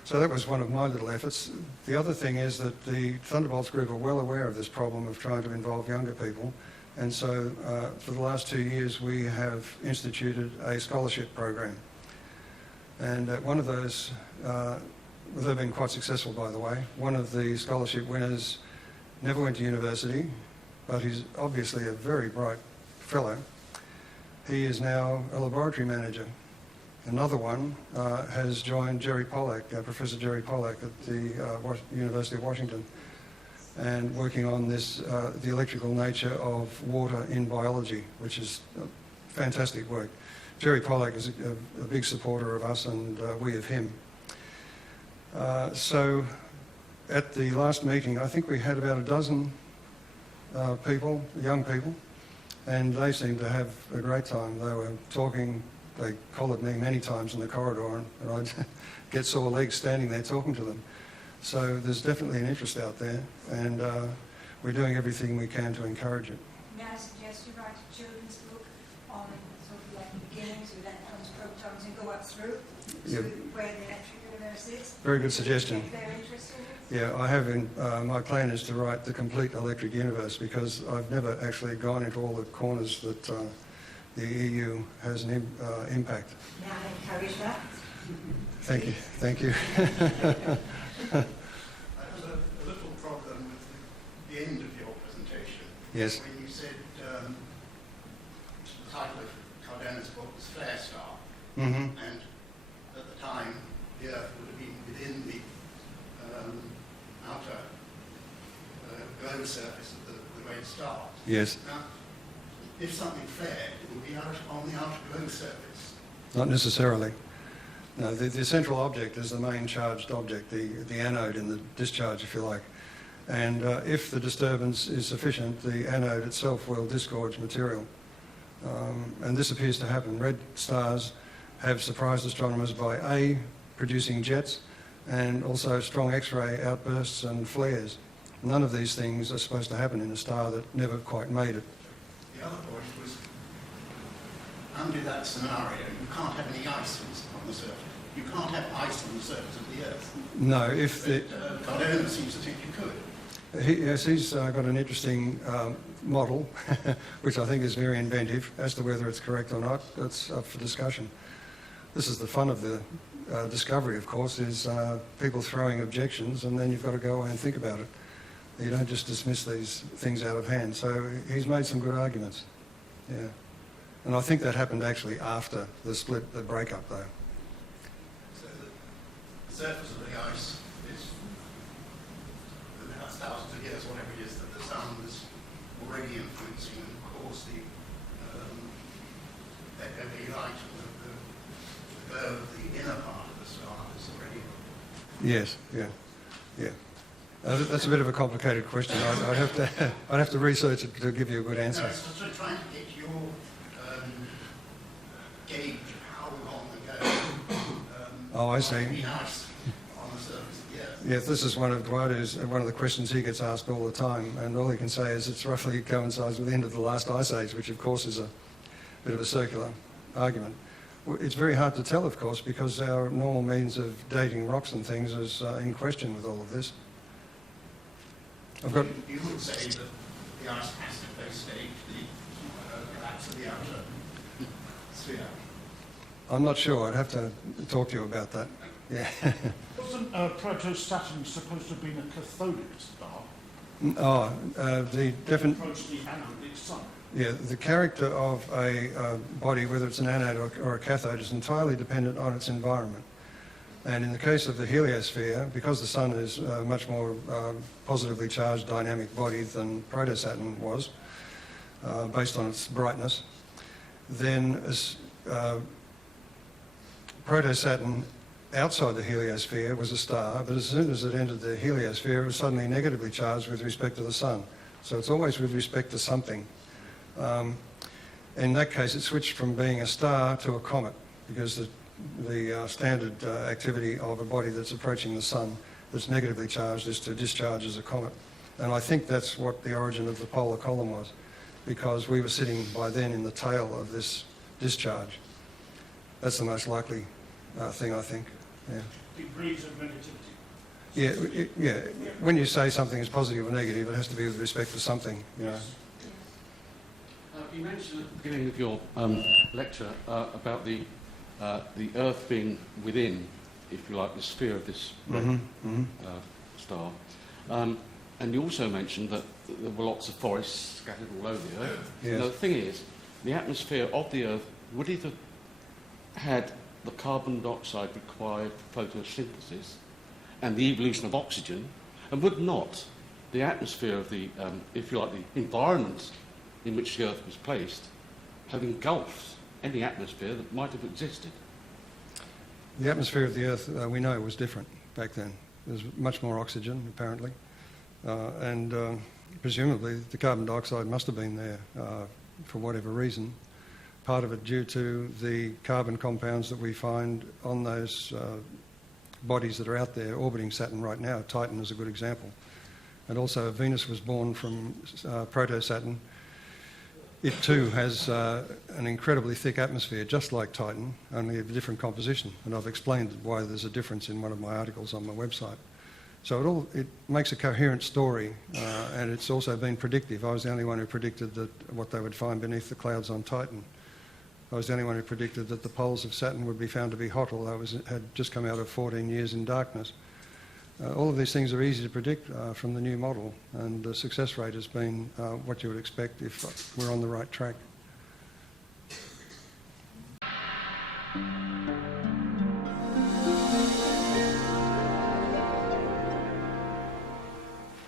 So that was one of my little efforts. The other thing is that the Thunderbolts group are well aware of this problem of trying to involve younger people, and so for the last 2 years we have instituted a scholarship program. And one of those, they've been quite successful by the way, one of the scholarship winners never went to university, but he's obviously a very bright fellow. He is now a laboratory manager. Another one has joined Jerry Pollack, Professor Jerry Pollack at the University of Washington, and working on this, the electrical nature of water in biology, which is fantastic work. Jerry Pollack is a big supporter of us, and we of him. So at the last meeting, I think we had about a dozen people, young people, and they seemed to have a great time. They were talking. They collared me many times in the corridor, and I'd get sore legs standing there talking to them. So there's definitely an interest out there, and we're doing everything we can to encourage it. May I suggest you write a children's book on sort of like the beginnings with electrons, protons, and go up through to where the electric universe is? Very good suggestion. If they're interested in it? Yeah, I have. My plan is to write the complete electric universe, because I've never actually gone into all the corners that the EU has an impact. May I encourage that? Thank you. Thank you. I have a little problem with the end of your presentation. Yes. When you said the title of Cardena's book was Flare Star, Mm-hmm. and at the time the Earth would have been within the outer globe surface of the red star. Yes. Now, if something flared, it would be out on the outer globe surface. Not necessarily. No, the central object is the main charged object, the anode in the discharge, if you like. And if the disturbance is sufficient, the anode itself will disgorge material. And this appears to happen. Red stars have surprised astronomers by A, producing jets, and also strong X-ray outbursts and flares. None of these things are supposed to happen in a star that never quite made it. The other point was, under that scenario, you can't have any ice on the surface. You can't have ice on the surface of the Earth. No, if the... Cardena seems to think you could. Yes, he's got an interesting model, which I think is very inventive. As to whether it's correct or not, that's up for discussion. This is the fun of the discovery, of course, is people throwing objections, and then you've got to go away and think about it. You don't just dismiss these things out of hand. So he's made some good arguments, yeah. And I think that happened actually after the split, the breakup, though. So the surface of the ice is, that's thousands of years, whatever it is, that the sun was already influencing, and of course the heavy light of the glow of the inner part of the star is already... Yes, yeah, yeah. That's a bit of a complicated question. I'd have to research it to give you a good answer. No, it's sort of trying to get your gauge of how long ago Oh, I see. might be ice on the surface of the Earth. Yes, this is one of Eduardo's, one of the questions he gets asked all the time, and all he can say is it's roughly coincides with the end of the last ice age, which of course is a bit of a circular argument. It's very hard to tell, of course, because our normal means of dating rocks and things is in question with all of this. I've got... You would say that the ice has to face stage the collapse of the outer sphere. I'm not sure. I'd have to talk to you about that. Yeah. Wasn't Proto-Saturn supposed to have been a cathodic star? The different. Approached the anodic sun. Yeah, the character of a body, whether it's an anode or a cathode, is entirely dependent on its environment. And in the case of the heliosphere, because the Sun is a much more positively charged dynamic body than Proto-Saturn was, based on its brightness, then Proto-Saturn outside the heliosphere was a star, but as soon as it entered the heliosphere, it was suddenly negatively charged with respect to the Sun. So it's always with respect to something. In that case, it switched from being a star to a comet, because the standard activity of a body that's approaching the Sun that's negatively charged is to discharge as a comet. And I think that's what the origin of the polar column was, because we were sitting by then in the tail of this discharge. That's the most likely thing, I think. Yeah. Degrees of relativity. Yeah, when you say something is positive or negative, it has to be with respect to something, you know. You mentioned at the beginning of your lecture about the Earth being within, if you like, the sphere of this red star. And you also mentioned that there were lots of forests scattered all over the Earth. Yes. Now, the thing is, the atmosphere of the Earth, would it have had the carbon dioxide required for photosynthesis and the evolution of oxygen, and would not the atmosphere of the, if you like, the environment in which the Earth was placed have engulfed any atmosphere that might have existed? The atmosphere of the Earth, we know, was different back then. There's much more oxygen, apparently, and presumably the carbon dioxide must have been there for whatever reason. Part of it due to the carbon compounds that we find on those bodies that are out there orbiting Saturn right now. Titan is a good example. And also Venus was born from Proto-Saturn. It too has an incredibly thick atmosphere, just like Titan, only of a different composition. And I've explained why there's a difference in one of my articles on my website. So it makes a coherent story, and it's also been predictive. I was the only one who predicted that what they would find beneath the clouds on Titan. I was the only one who predicted that the poles of Saturn would be found to be hot, although it had just come out of 14 years in darkness. All of these things are easy to predict from the new model, and the success rate has been what you would expect if we're on the right track.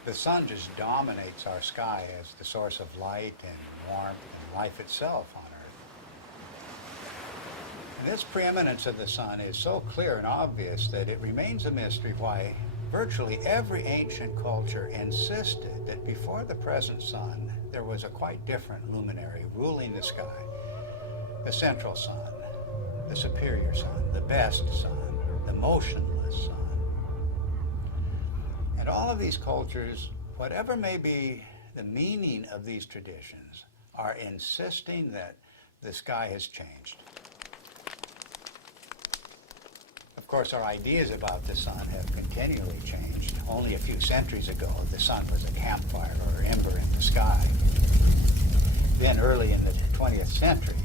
The sun just dominates our sky as the source of light and warmth and life itself on Earth. And this preeminence of the sun is so clear and obvious that it remains a mystery why virtually every ancient culture insisted that before the present sun, there was a quite different luminary ruling the sky. The central sun, the superior sun, the best sun, the motionless sun. And all of these cultures, whatever may be the meaning of these traditions, are insisting that the sky has changed. Of course, our ideas about the sun have continually changed. Only a few centuries ago, the sun was a campfire or ember in the sky. Then, early in the 20th century,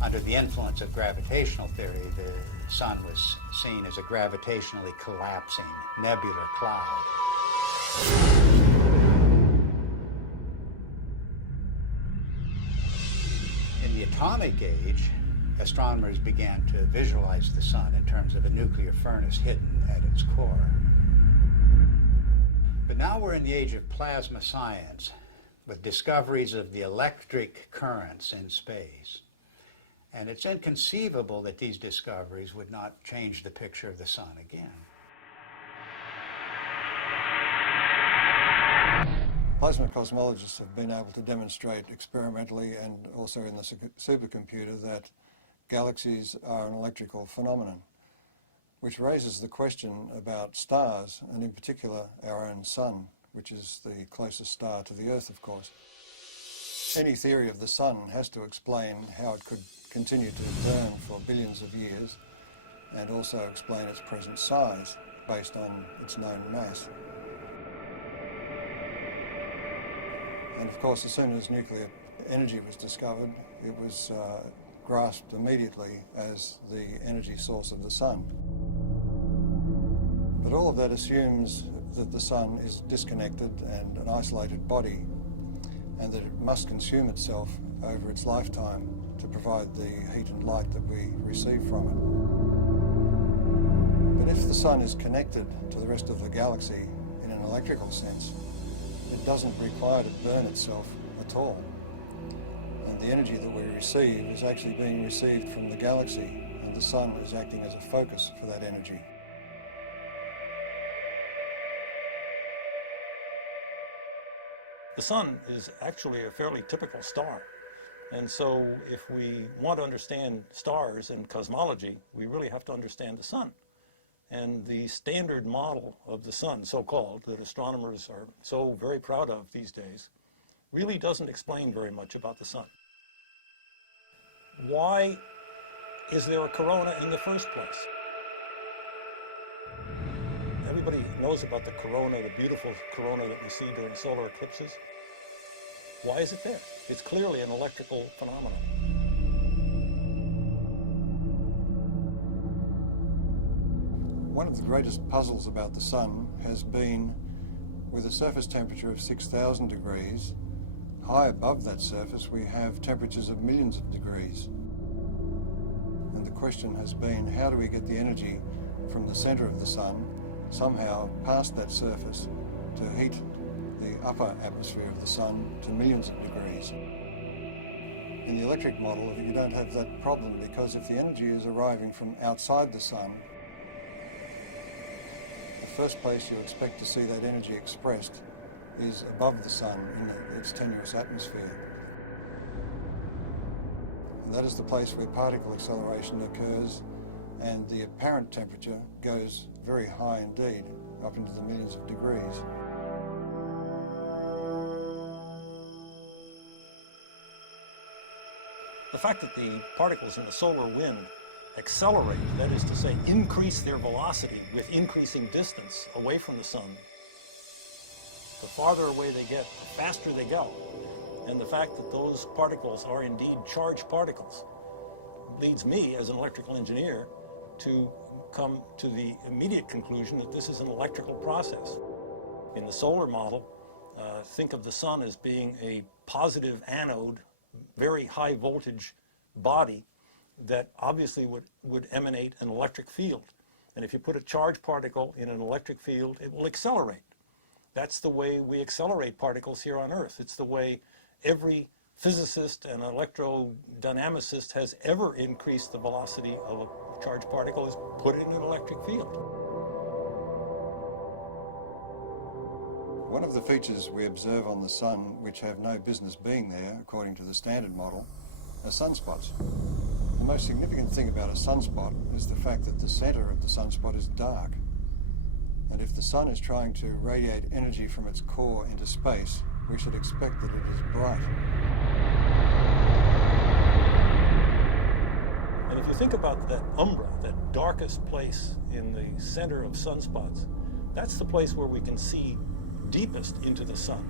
under the influence of gravitational theory, the sun was seen as a gravitationally collapsing nebular cloud. In the atomic age, astronomers began to visualize the sun in terms of a nuclear furnace hidden at its core. But now we're in the age of plasma science, with discoveries of the electric currents in space. And it's inconceivable that these discoveries would not change the picture of the sun again. Plasma cosmologists have been able to demonstrate experimentally and also in the supercomputer that galaxies are an electrical phenomenon, which raises the question about stars, and in particular our own sun, which is the closest star to the Earth, of course. Any theory of the sun has to explain how it could continue to burn for billions of years, and also explain its present size based on its known mass. And of course, as soon as nuclear energy was discovered, it was grasped immediately as the energy source of the sun. But all of that assumes that the sun is disconnected and an isolated body, and that it must consume itself over its lifetime to provide the heat and light that we receive from it. But if the sun is connected to the rest of the galaxy in an electrical sense, it doesn't require to burn itself at all. And the energy that we receive is actually being received from the galaxy, and the sun is acting as a focus for that energy. The sun is actually a fairly typical star. And so if we want to understand stars and cosmology, we really have to understand the sun. And the standard model of the sun, so-called, that astronomers are so very proud of these days, really doesn't explain very much about the sun. Why is there a corona in the first place? Everybody knows about the corona, the beautiful corona that we see during solar eclipses. Why is it there? It's clearly an electrical phenomenon. One of the greatest puzzles about the sun has been, with a surface temperature of 6,000 degrees, high above that surface we have temperatures of millions of degrees. And the question has been, how do we get the energy from the center of the sun somehow past that surface to heat the upper atmosphere of the sun to millions of degrees? In the electric model, you don't have that problem, because if the energy is arriving from outside the sun, the first place you expect to see that energy expressed is above the sun in its tenuous atmosphere. And that is the place where particle acceleration occurs, and the apparent temperature goes very high indeed, up into the millions of degrees. The fact that the particles in the solar wind accelerate, that is to say, increase their velocity with increasing distance away from the sun, the farther away they get, the faster they go. And the fact that those particles are indeed charged particles leads me, as an electrical engineer, to come to the immediate conclusion that this is an electrical process. In the solar model, think of the sun as being a positive anode, very high voltage body that obviously would emanate an electric field. And if you put a charged particle in an electric field, it will accelerate. That's the way we accelerate particles here on Earth. It's the way every physicist and electrodynamicist has ever increased the velocity of a charged particle, is put it in an electric field. One of the features we observe on the sun, which have no business being there, according to the standard model, are sunspots. The most significant thing about a sunspot is the fact that the center of the sunspot is dark. And if the sun is trying to radiate energy from its core into space, we should expect that it is bright. And if you think about that umbra, that darkest place in the center of sunspots, that's the place where we can see deepest into the sun.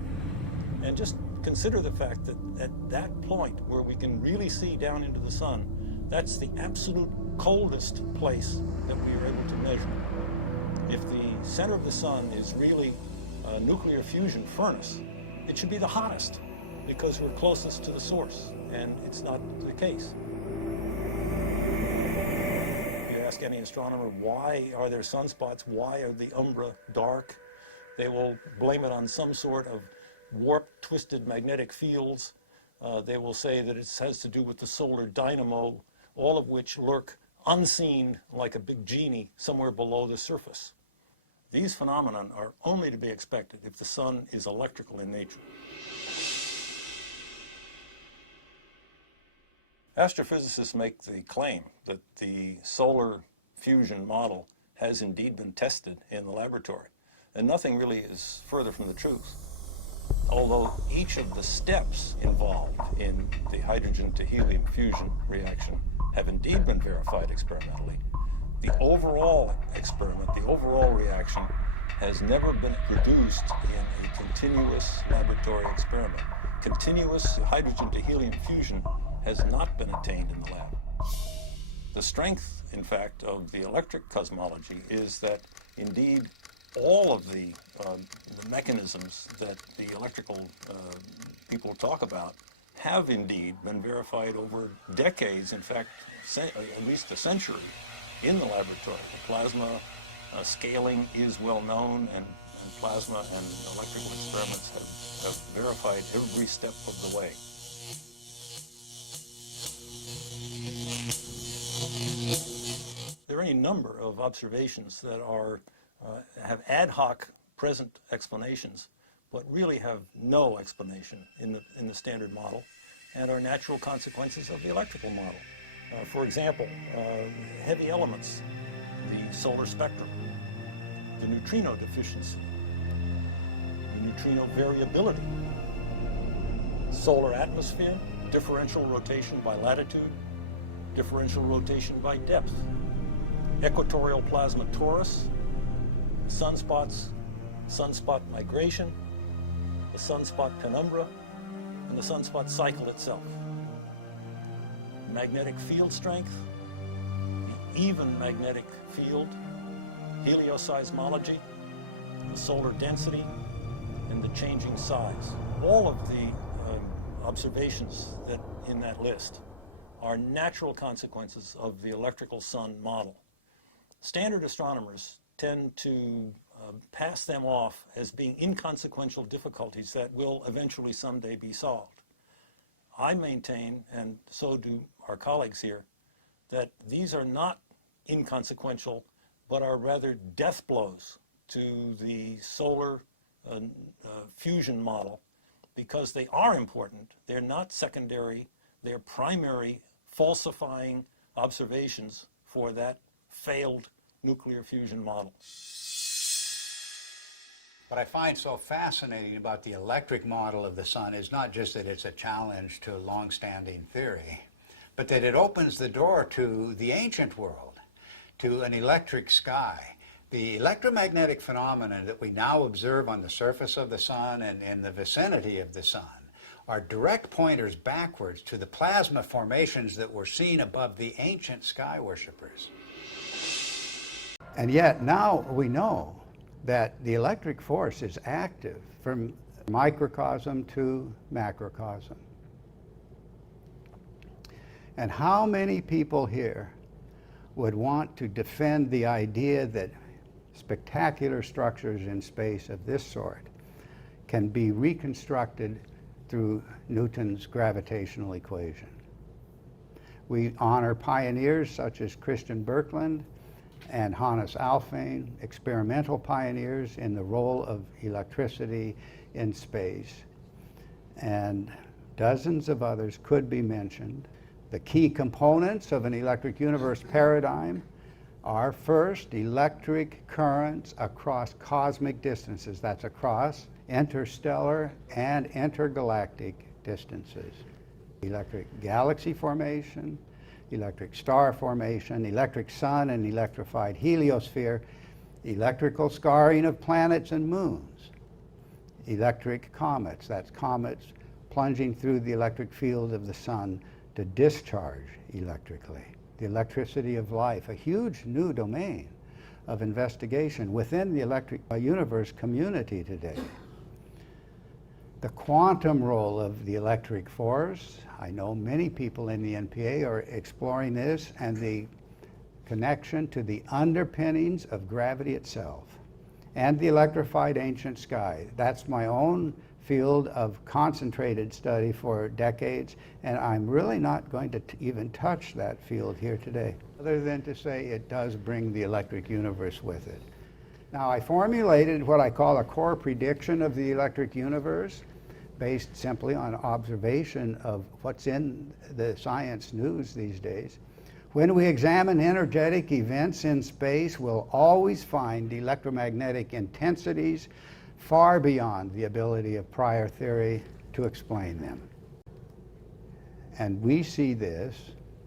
And just consider the fact that at that point where we can really see down into the sun, that's the absolute coldest place that we are able to measure. If the center of the sun is really a nuclear fusion furnace, it should be the hottest because we're closest to the source, and it's not the case. If you ask any astronomer, why are there sunspots? Why are the umbra dark? They will blame it on some sort of warped, twisted magnetic fields. They will say that it has to do with the solar dynamo, all of which lurk unseen like a big genie somewhere below the surface. These phenomena are only to be expected if the sun is electrical in nature. Astrophysicists make the claim that the solar fusion model has indeed been tested in the laboratory, and nothing really is further from the truth. Although each of the steps involved in the hydrogen to helium fusion reaction have indeed been verified experimentally, the overall experiment, the overall reaction, has never been produced in a continuous laboratory experiment. Continuous hydrogen to helium fusion has not been attained in the lab. The strength, in fact, of the electric cosmology is that indeed all of the mechanisms that the electrical people talk about have indeed been verified over decades, in fact, at least a century in the laboratory. The plasma scaling is well known, and plasma and electrical experiments have verified every step of the way. There are any number of observations that are have ad hoc present explanations, but really have no explanation in the standard model, and are natural consequences of the electrical model. For example, heavy elements, the solar spectrum, the neutrino deficiency, the neutrino variability, solar atmosphere, differential rotation by latitude, differential rotation by depth, equatorial plasma torus, sunspots, sunspot migration, the sunspot penumbra, and the sunspot cycle itself. Magnetic field strength, the even magnetic field, helioseismology, the solar density, and the changing size. All of the observations that in that list are natural consequences of the electrical sun model. Standard astronomers tend to pass them off as being inconsequential difficulties that will eventually someday be solved. I maintain, and so do our colleagues here, that these are not inconsequential, but are rather death blows to the solar fusion model, because they are important. They're not secondary, they're primary falsifying observations for that failed nuclear fusion model. What I find so fascinating about the electric model of the sun is not just that it's a challenge to long-standing theory, but that it opens the door to the ancient world, to an electric sky. The electromagnetic phenomena that we now observe on the surface of the sun and in the vicinity of the sun are direct pointers backwards to the plasma formations that were seen above the ancient sky worshippers. And yet now we know that the electric force is active from microcosm to macrocosm. And how many people here would want to defend the idea that spectacular structures in space of this sort can be reconstructed through Newton's gravitational equation? We honor pioneers such as Christian Birkeland and Hannes Alfvén, experimental pioneers in the role of electricity in space. And dozens of others could be mentioned. The key components of an electric universe paradigm are, first, electric currents across cosmic distances. That's across interstellar and intergalactic distances. Electric galaxy formation, electric star formation, electric sun and electrified heliosphere, electrical scarring of planets and moons, electric comets, that's comets plunging through the electric field of the sun to discharge electrically, the electricity of life, a huge new domain of investigation within the electric universe community today. The quantum role of the electric force, I know many people in the NPA are exploring this, and the connection to the underpinnings of gravity itself and the electrified ancient sky. That's my own field of concentrated study for decades, and I'm really not going to even touch that field here today, other than to say it does bring the electric universe with it. Now, I formulated what I call a core prediction of the electric universe, based simply on observation of what's in the science news these days. When we examine energetic events in space, we'll always find electromagnetic intensities far beyond the ability of prior theory to explain them. And we see this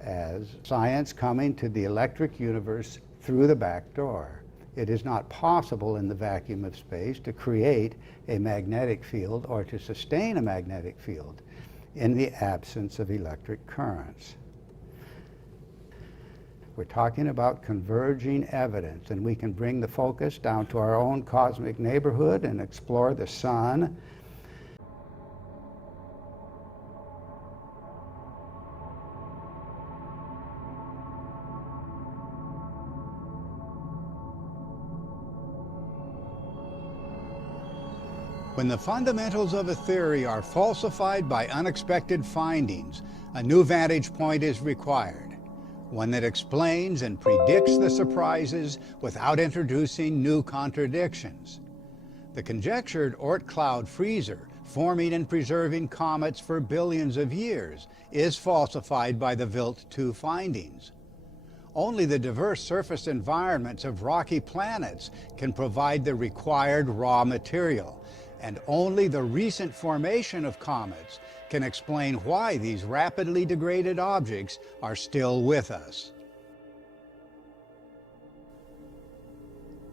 as science coming to the electric universe through the back door. It is not possible in the vacuum of space to create a magnetic field or to sustain a magnetic field. in the absence of electric currents. We're talking about converging evidence, and we can bring the focus down to our own cosmic neighborhood and explore the sun. When the fundamentals of a theory are falsified by unexpected findings, a new vantage point is required, one that explains and predicts the surprises without introducing new contradictions. The conjectured Oort cloud freezer, forming and preserving comets for billions of years, is falsified by the Wild 2 findings. Only the diverse surface environments of rocky planets can provide the required raw material, and only the recent formation of comets can explain why these rapidly degraded objects are still with us.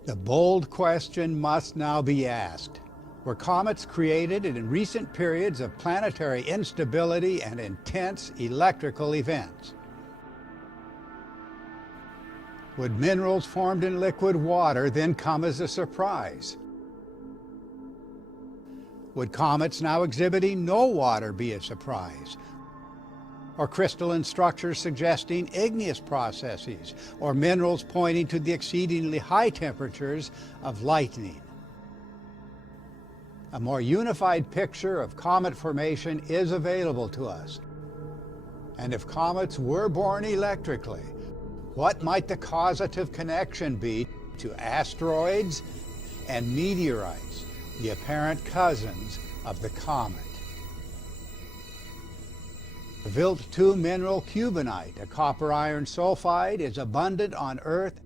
The bold question must now be asked: were comets created in recent periods of planetary instability and intense electrical events? Would minerals formed in liquid water then come as a surprise? Would comets now exhibiting no water be a surprise? Or crystalline structures suggesting igneous processes, or minerals pointing to the exceedingly high temperatures of lightning? A more unified picture of comet formation is available to us. And if comets were born electrically, what might the causative connection be to asteroids and meteorites, the apparent cousins of the comet? The Wild 2 mineral cubonite, a copper iron sulfide, is abundant on Earth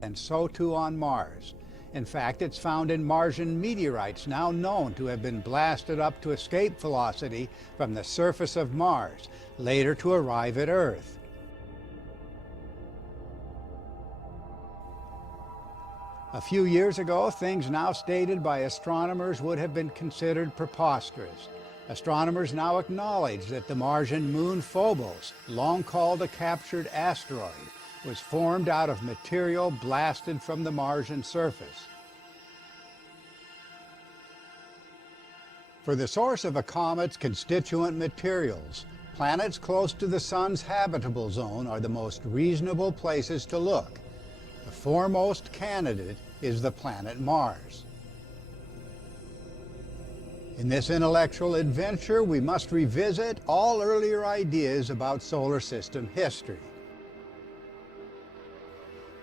and so too on Mars. In fact, it's found in Martian meteorites now known to have been blasted up to escape velocity from the surface of Mars, later to arrive at Earth. A few years ago, things now stated by astronomers would have been considered preposterous. Astronomers now acknowledge that the Martian moon Phobos, long called a captured asteroid, was formed out of material blasted from the Martian surface. For the source of a comet's constituent materials, planets close to the sun's habitable zone are the most reasonable places to look. The foremost candidate is the planet Mars. In this intellectual adventure, we must revisit all earlier ideas about solar system history.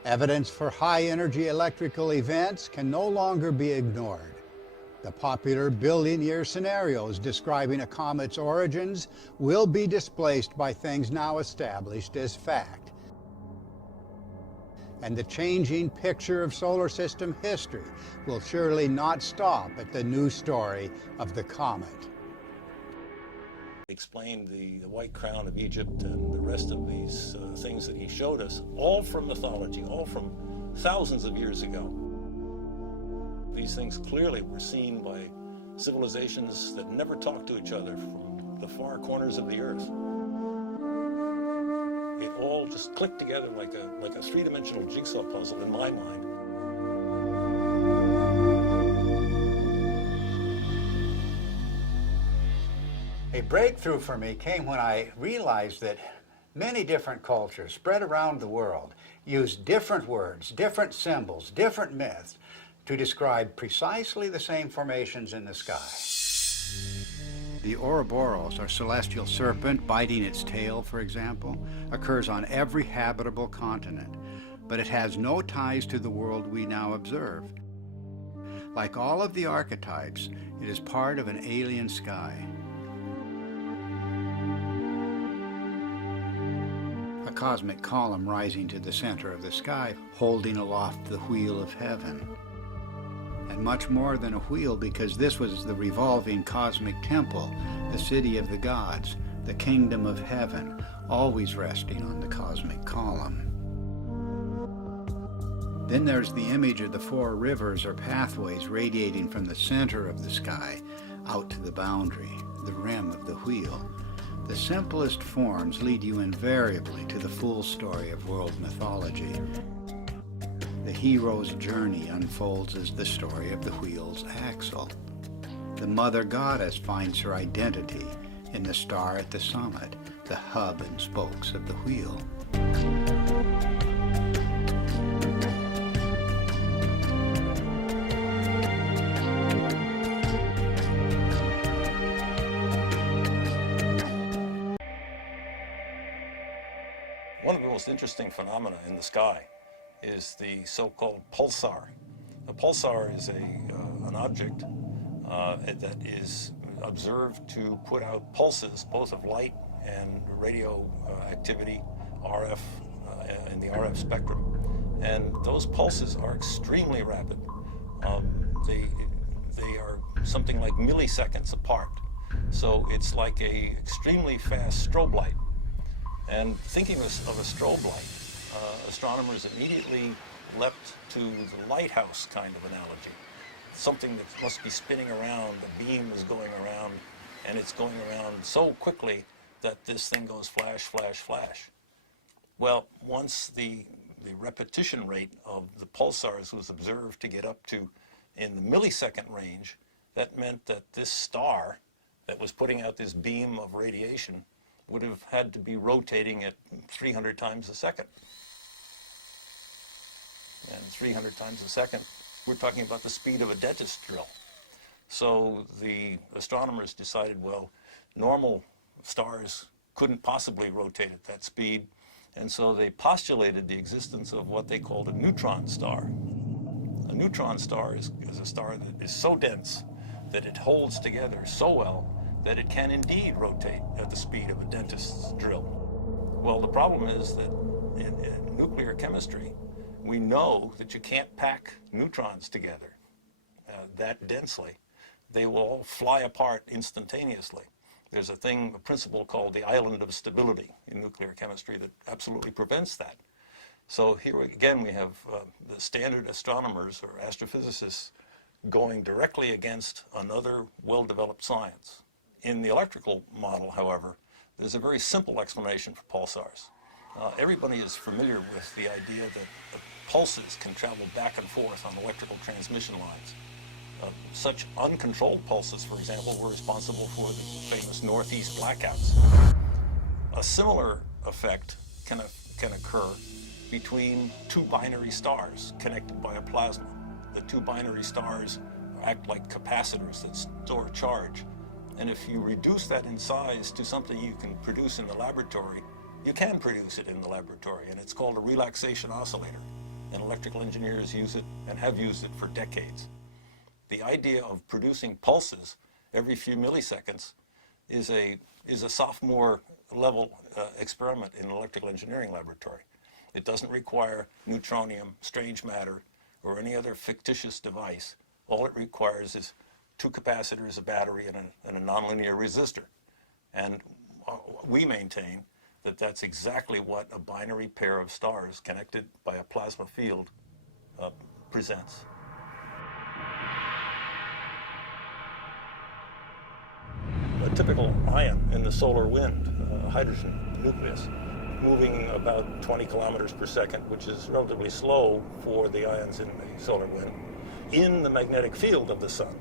Evidence for high-energy electrical events can no longer be ignored. The popular billion-year scenarios describing a comet's origins will be displaced by things now established as fact. And the changing picture of solar system history will surely not stop at the new story of the comet. Explained the white crown of Egypt and the rest of these things that he showed us, all from mythology, all from thousands of years ago. These things clearly were seen by civilizations that never talked to each other from the far corners of the earth. It all just clicked together like a three-dimensional jigsaw puzzle in my mind. A breakthrough for me came when I realized that many different cultures spread around the world use different words, different symbols, different myths to describe precisely the same formations in the sky. The Ouroboros, or celestial serpent biting its tail, for example, occurs on every habitable continent, but it has no ties to the world we now observe. Like all of the archetypes, it is part of an alien sky. A cosmic column rising to the center of the sky, holding aloft the wheel of heaven. And much more than a wheel, because this was the revolving cosmic temple, the city of the gods, the kingdom of heaven, always resting on the cosmic column. Then there's the image of the four rivers or pathways radiating from the center of the sky, out to the boundary, the rim of the wheel, the simplest forms lead you invariably to the full story of world mythology. The hero's journey unfolds as the story of the wheel's axle. The mother goddess finds her identity in the star at the summit, the hub and spokes of the wheel. One of the most interesting phenomena in the sky is the so-called pulsar. A pulsar is an object that is observed to put out pulses, both of light and radio activity, RF, in the RF spectrum. And those pulses are extremely rapid. They are something like milliseconds apart. So it's like a extremely fast strobe light. And thinking of a strobe light, astronomers immediately leapt to the lighthouse kind of analogy. Something that must be spinning around, the beam is going around, and it's going around so quickly that this thing goes flash, flash, flash. Well, once the repetition rate of the pulsars was observed to get up to in the millisecond range, that meant that this star that was putting out this beam of radiation would have had to be rotating at 300 times a second. And 300 times a second, we're talking about the speed of a dentist drill. So the astronomers decided, well, normal stars couldn't possibly rotate at that speed, and so they postulated the existence of what they called a neutron star. A neutron star is a star that is so dense that it holds together so well that it can indeed rotate at the speed of a dentist's drill. Well, the problem is that in nuclear chemistry, we know that you can't pack neutrons together that densely. They will all fly apart instantaneously. There's a principle called the island of stability in nuclear chemistry that absolutely prevents that. So here again we have the standard astronomers or astrophysicists going directly against another well-developed science. In the electrical model, however, there's a very simple explanation for pulsars. Everybody is familiar with the idea that the pulses can travel back and forth on electrical transmission lines. Such uncontrolled pulses, for example, were responsible for the famous Northeast blackouts. A similar effect can occur between two binary stars connected by a plasma. The two binary stars act like capacitors that store charge. And if you reduce that in size to something you can produce in the laboratory, you can produce it in the laboratory, and it's called a relaxation oscillator. And electrical engineers use it and have used it for decades. The idea of producing pulses every few milliseconds is a sophomore level experiment in an electrical engineering laboratory. It doesn't require neutronium, strange matter, or any other fictitious device. All it requires is two capacitors, a battery, and a nonlinear resistor. And we maintain that that's exactly what a binary pair of stars connected by a plasma field presents. A typical ion in the solar wind, a hydrogen nucleus, moving about 20 kilometers per second, which is relatively slow for the ions in the solar wind, in the magnetic field of the sun,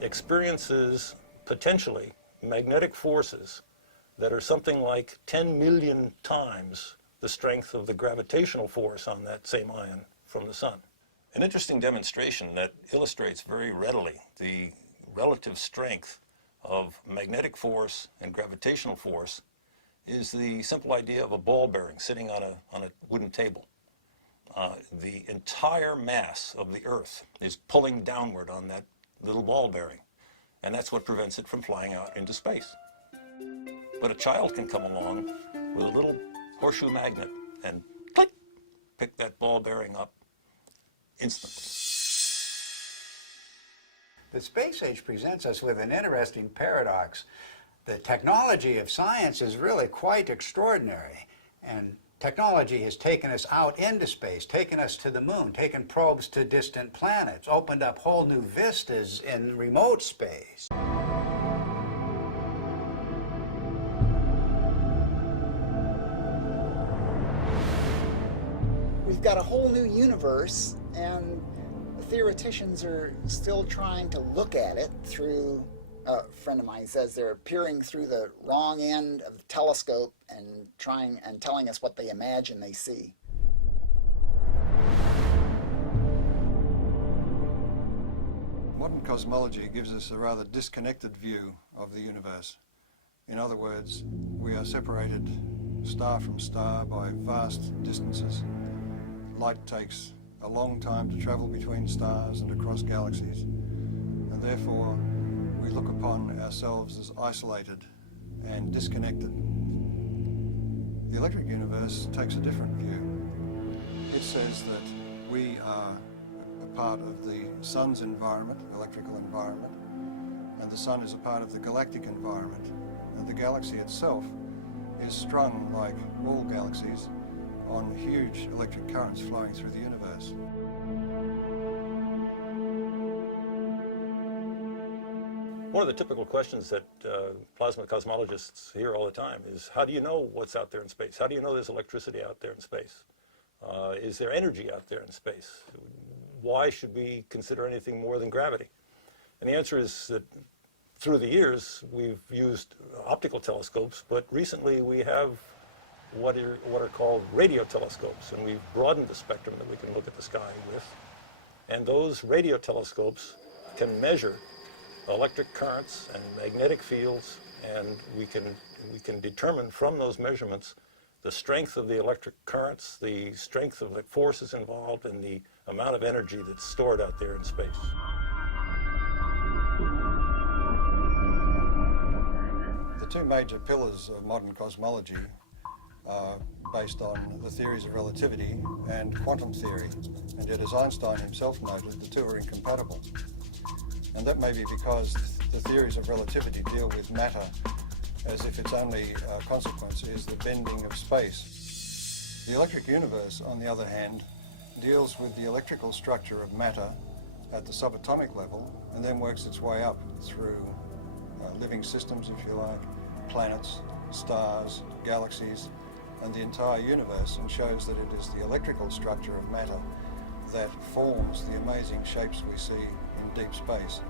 experiences potentially magnetic forces that are something like 10 million times the strength of the gravitational force on that same ion from the sun. An interesting demonstration that illustrates very readily the relative strength of magnetic force and gravitational force is the simple idea of a ball bearing sitting on a wooden table. The entire mass of the Earth is pulling downward on that little ball bearing, and that's what prevents it from flying out into space. But a child can come along with a little horseshoe magnet and click, pick that ball bearing up instantly. The space age presents us with an interesting paradox. The technology of science is really quite extraordinary, and technology has taken us out into space, taken us to the moon, taken probes to distant planets, opened up whole new vistas in remote space. we've got a whole new universe, and theoreticians are still trying to look at it through, a friend of mine says they're peering through the wrong end of the telescope and telling us what they imagine they see. Modern cosmology gives us a rather disconnected view of the universe. In other words, we are separated star from star by vast distances. Light takes a long time to travel between stars and across galaxies, and therefore we look upon ourselves as isolated and disconnected. The electric universe takes a different view. It says that we are a part of the sun's environment, electrical environment, and the sun is a part of the galactic environment, and the galaxy itself is strung, like all galaxies, on huge electric currents flowing through the universe. One of the typical questions that plasma cosmologists hear all the time is, how do you know what's out there in space? How do you know there's electricity out there in space? Is there energy out there in space? Why should we consider anything more than gravity? And the answer is that through the years, we've used optical telescopes, but recently we have what are called radio telescopes, and we've broadened the spectrum that we can look at the sky with. And those radio telescopes can measure electric currents and magnetic fields, and we can determine from those measurements the strength of the electric currents, the strength of the forces involved, and the amount of energy that's stored out there in space. The two major pillars of modern cosmology are based on the theories of relativity and quantum theory, and yet, as Einstein himself noted, the two are incompatible. And that may be because the theories of relativity deal with matter as if its only consequence is the bending of space. The electric universe, on the other hand, deals with the electrical structure of matter at the subatomic level and then works its way up through living systems, if you like, planets, stars, galaxies, and the entire universe, and shows that it is the electrical structure of matter that forms the amazing shapes we see in deep space.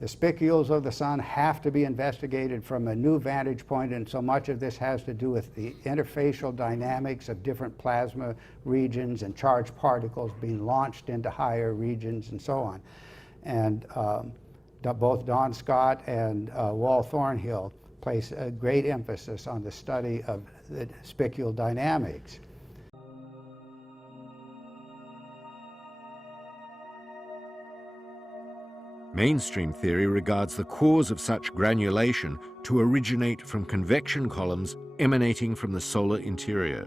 The spicules of the sun have to be investigated from a new vantage point, and so much of this has to do with the interfacial dynamics of different plasma regions and charged particles being launched into higher regions and so on. And both Don Scott and Wal Thornhill place a great emphasis on the study of the spicule dynamics. Mainstream theory regards the cause of such granulation to originate from convection columns emanating from the solar interior.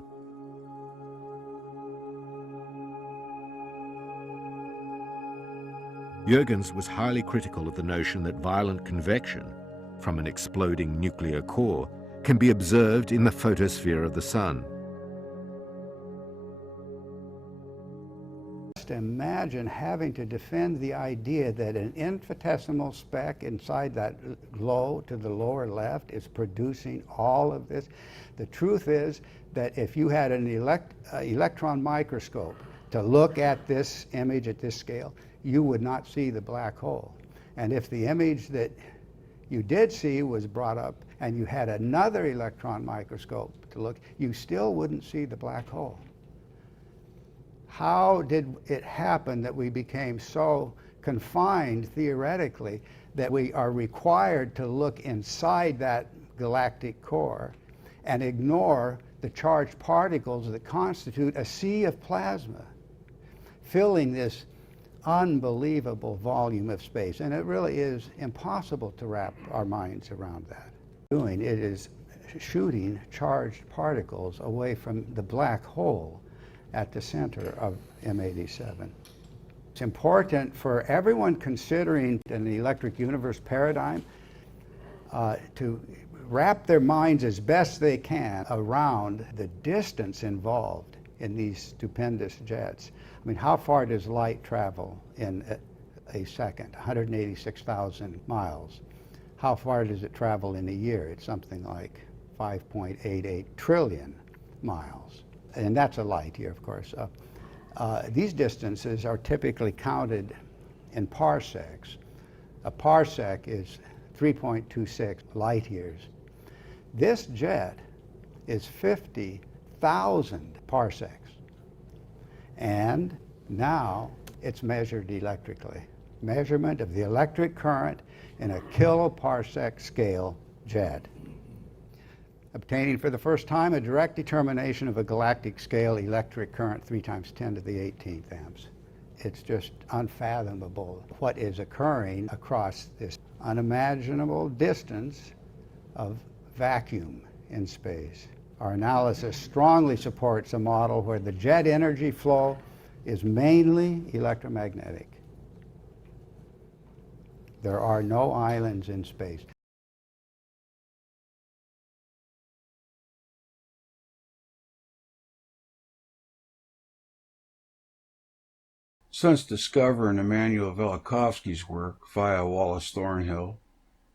Jurgens was highly critical of the notion that violent convection from an exploding nuclear core can be observed in the photosphere of the sun. Imagine having to defend the idea that an infinitesimal speck inside that glow to the lower left is producing all of this. The truth is that if you had an electron microscope to look at this image at this scale, you would not see the black hole. And if the image that you did see was brought up and you had another electron microscope to look, you still wouldn't see the black hole. How did it happen that we became so confined theoretically that we are required to look inside that galactic core and ignore the charged particles that constitute a sea of plasma, filling this unbelievable volume of space? And it really is impossible to wrap our minds around that. It is shooting charged particles away from the black hole at the center of M87. It's important for everyone considering an electric universe paradigm to wrap their minds as best they can around the distance involved in these stupendous jets. I mean, how far does light travel in a second? 186,000 miles. How far does it travel in a year? It's something like 5.88 trillion miles. And that's a light year, of course. These distances are typically counted in parsecs. A parsec is 3.26 light years. This jet is 50,000 parsecs. And now it's measured electrically. Measurement of the electric current in a kiloparsec scale jet. Obtaining for the first time a direct determination of a galactic scale electric current 3 times 10 to the 18th amps. It's just unfathomable what is occurring across this unimaginable distance of vacuum in space. Our analysis strongly supports a model where the jet energy flow is mainly electromagnetic. There are no islands in space. Since discovering Immanuel Velikovsky's work via Wallace Thornhill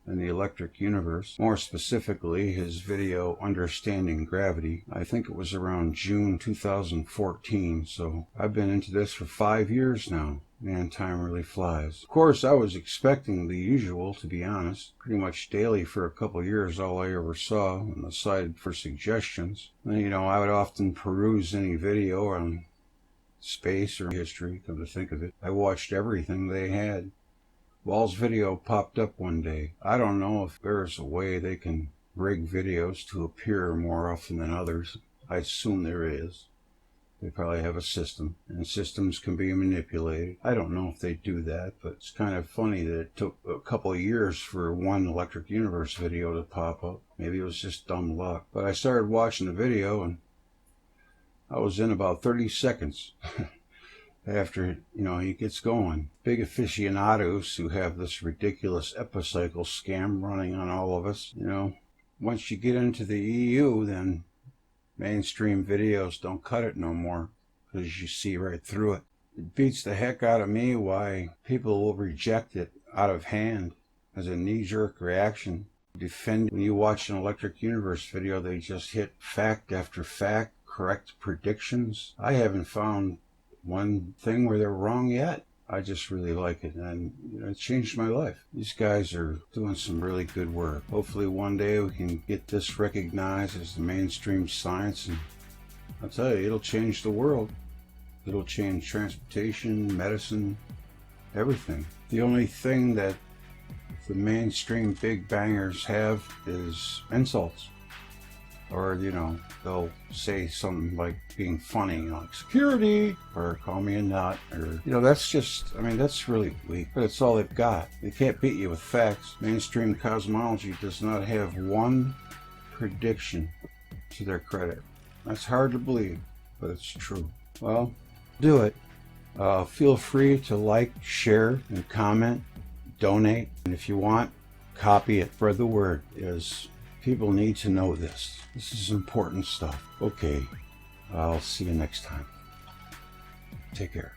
and the Electric Universe, more specifically his video Understanding Gravity, I think it was around June 2014, so I've been into this for 5 years now. Man, time really flies. Of course, I was expecting the usual, to be honest. Pretty much daily for a couple years, all I ever saw, and aside for suggestions. And, you know, I would often peruse any video on space or history, come to think of it. I watched everything they had. Wall's video popped up one day. I don't know if there's a way they can rig videos to appear more often than others. I assume there is. They probably have a system, and systems can be manipulated. I don't know if they do that, but it's kind of funny that it took a couple of years for one Electric Universe video to pop up. Maybe it was just dumb luck. But I started watching the video, and I was in about 30 seconds after, you know, he gets going. Big aficionados who have this ridiculous epicycle scam running on all of us, you know. Once you get into the EU, then mainstream videos don't cut it no more, because you see right through it. It beats the heck out of me why people will reject it out of hand as a knee-jerk reaction. Defend when you watch an Electric Universe video, they just hit fact after fact, correct predictions. I haven't found one thing where they're wrong yet. I just really like it, and you know, it changed my life. These guys are doing some really good work. Hopefully one day we can get this recognized as the mainstream science, and I'll tell you, it'll change the world. It'll change transportation, medicine, everything. The only thing that the mainstream big bangers have is insults. Or, you know, they'll say something like being funny, like security, or call me a nut, or, you know, that's just, I mean, that's really weak, but it's all they've got. They can't beat you with facts. Mainstream cosmology does not have one prediction to their credit. That's hard to believe, but it's true. Well, do it. Feel free to like, share, and comment, donate, and if you want, copy it. Spread the word. People need to know this. This is important stuff. Okay, I'll see you next time. Take care.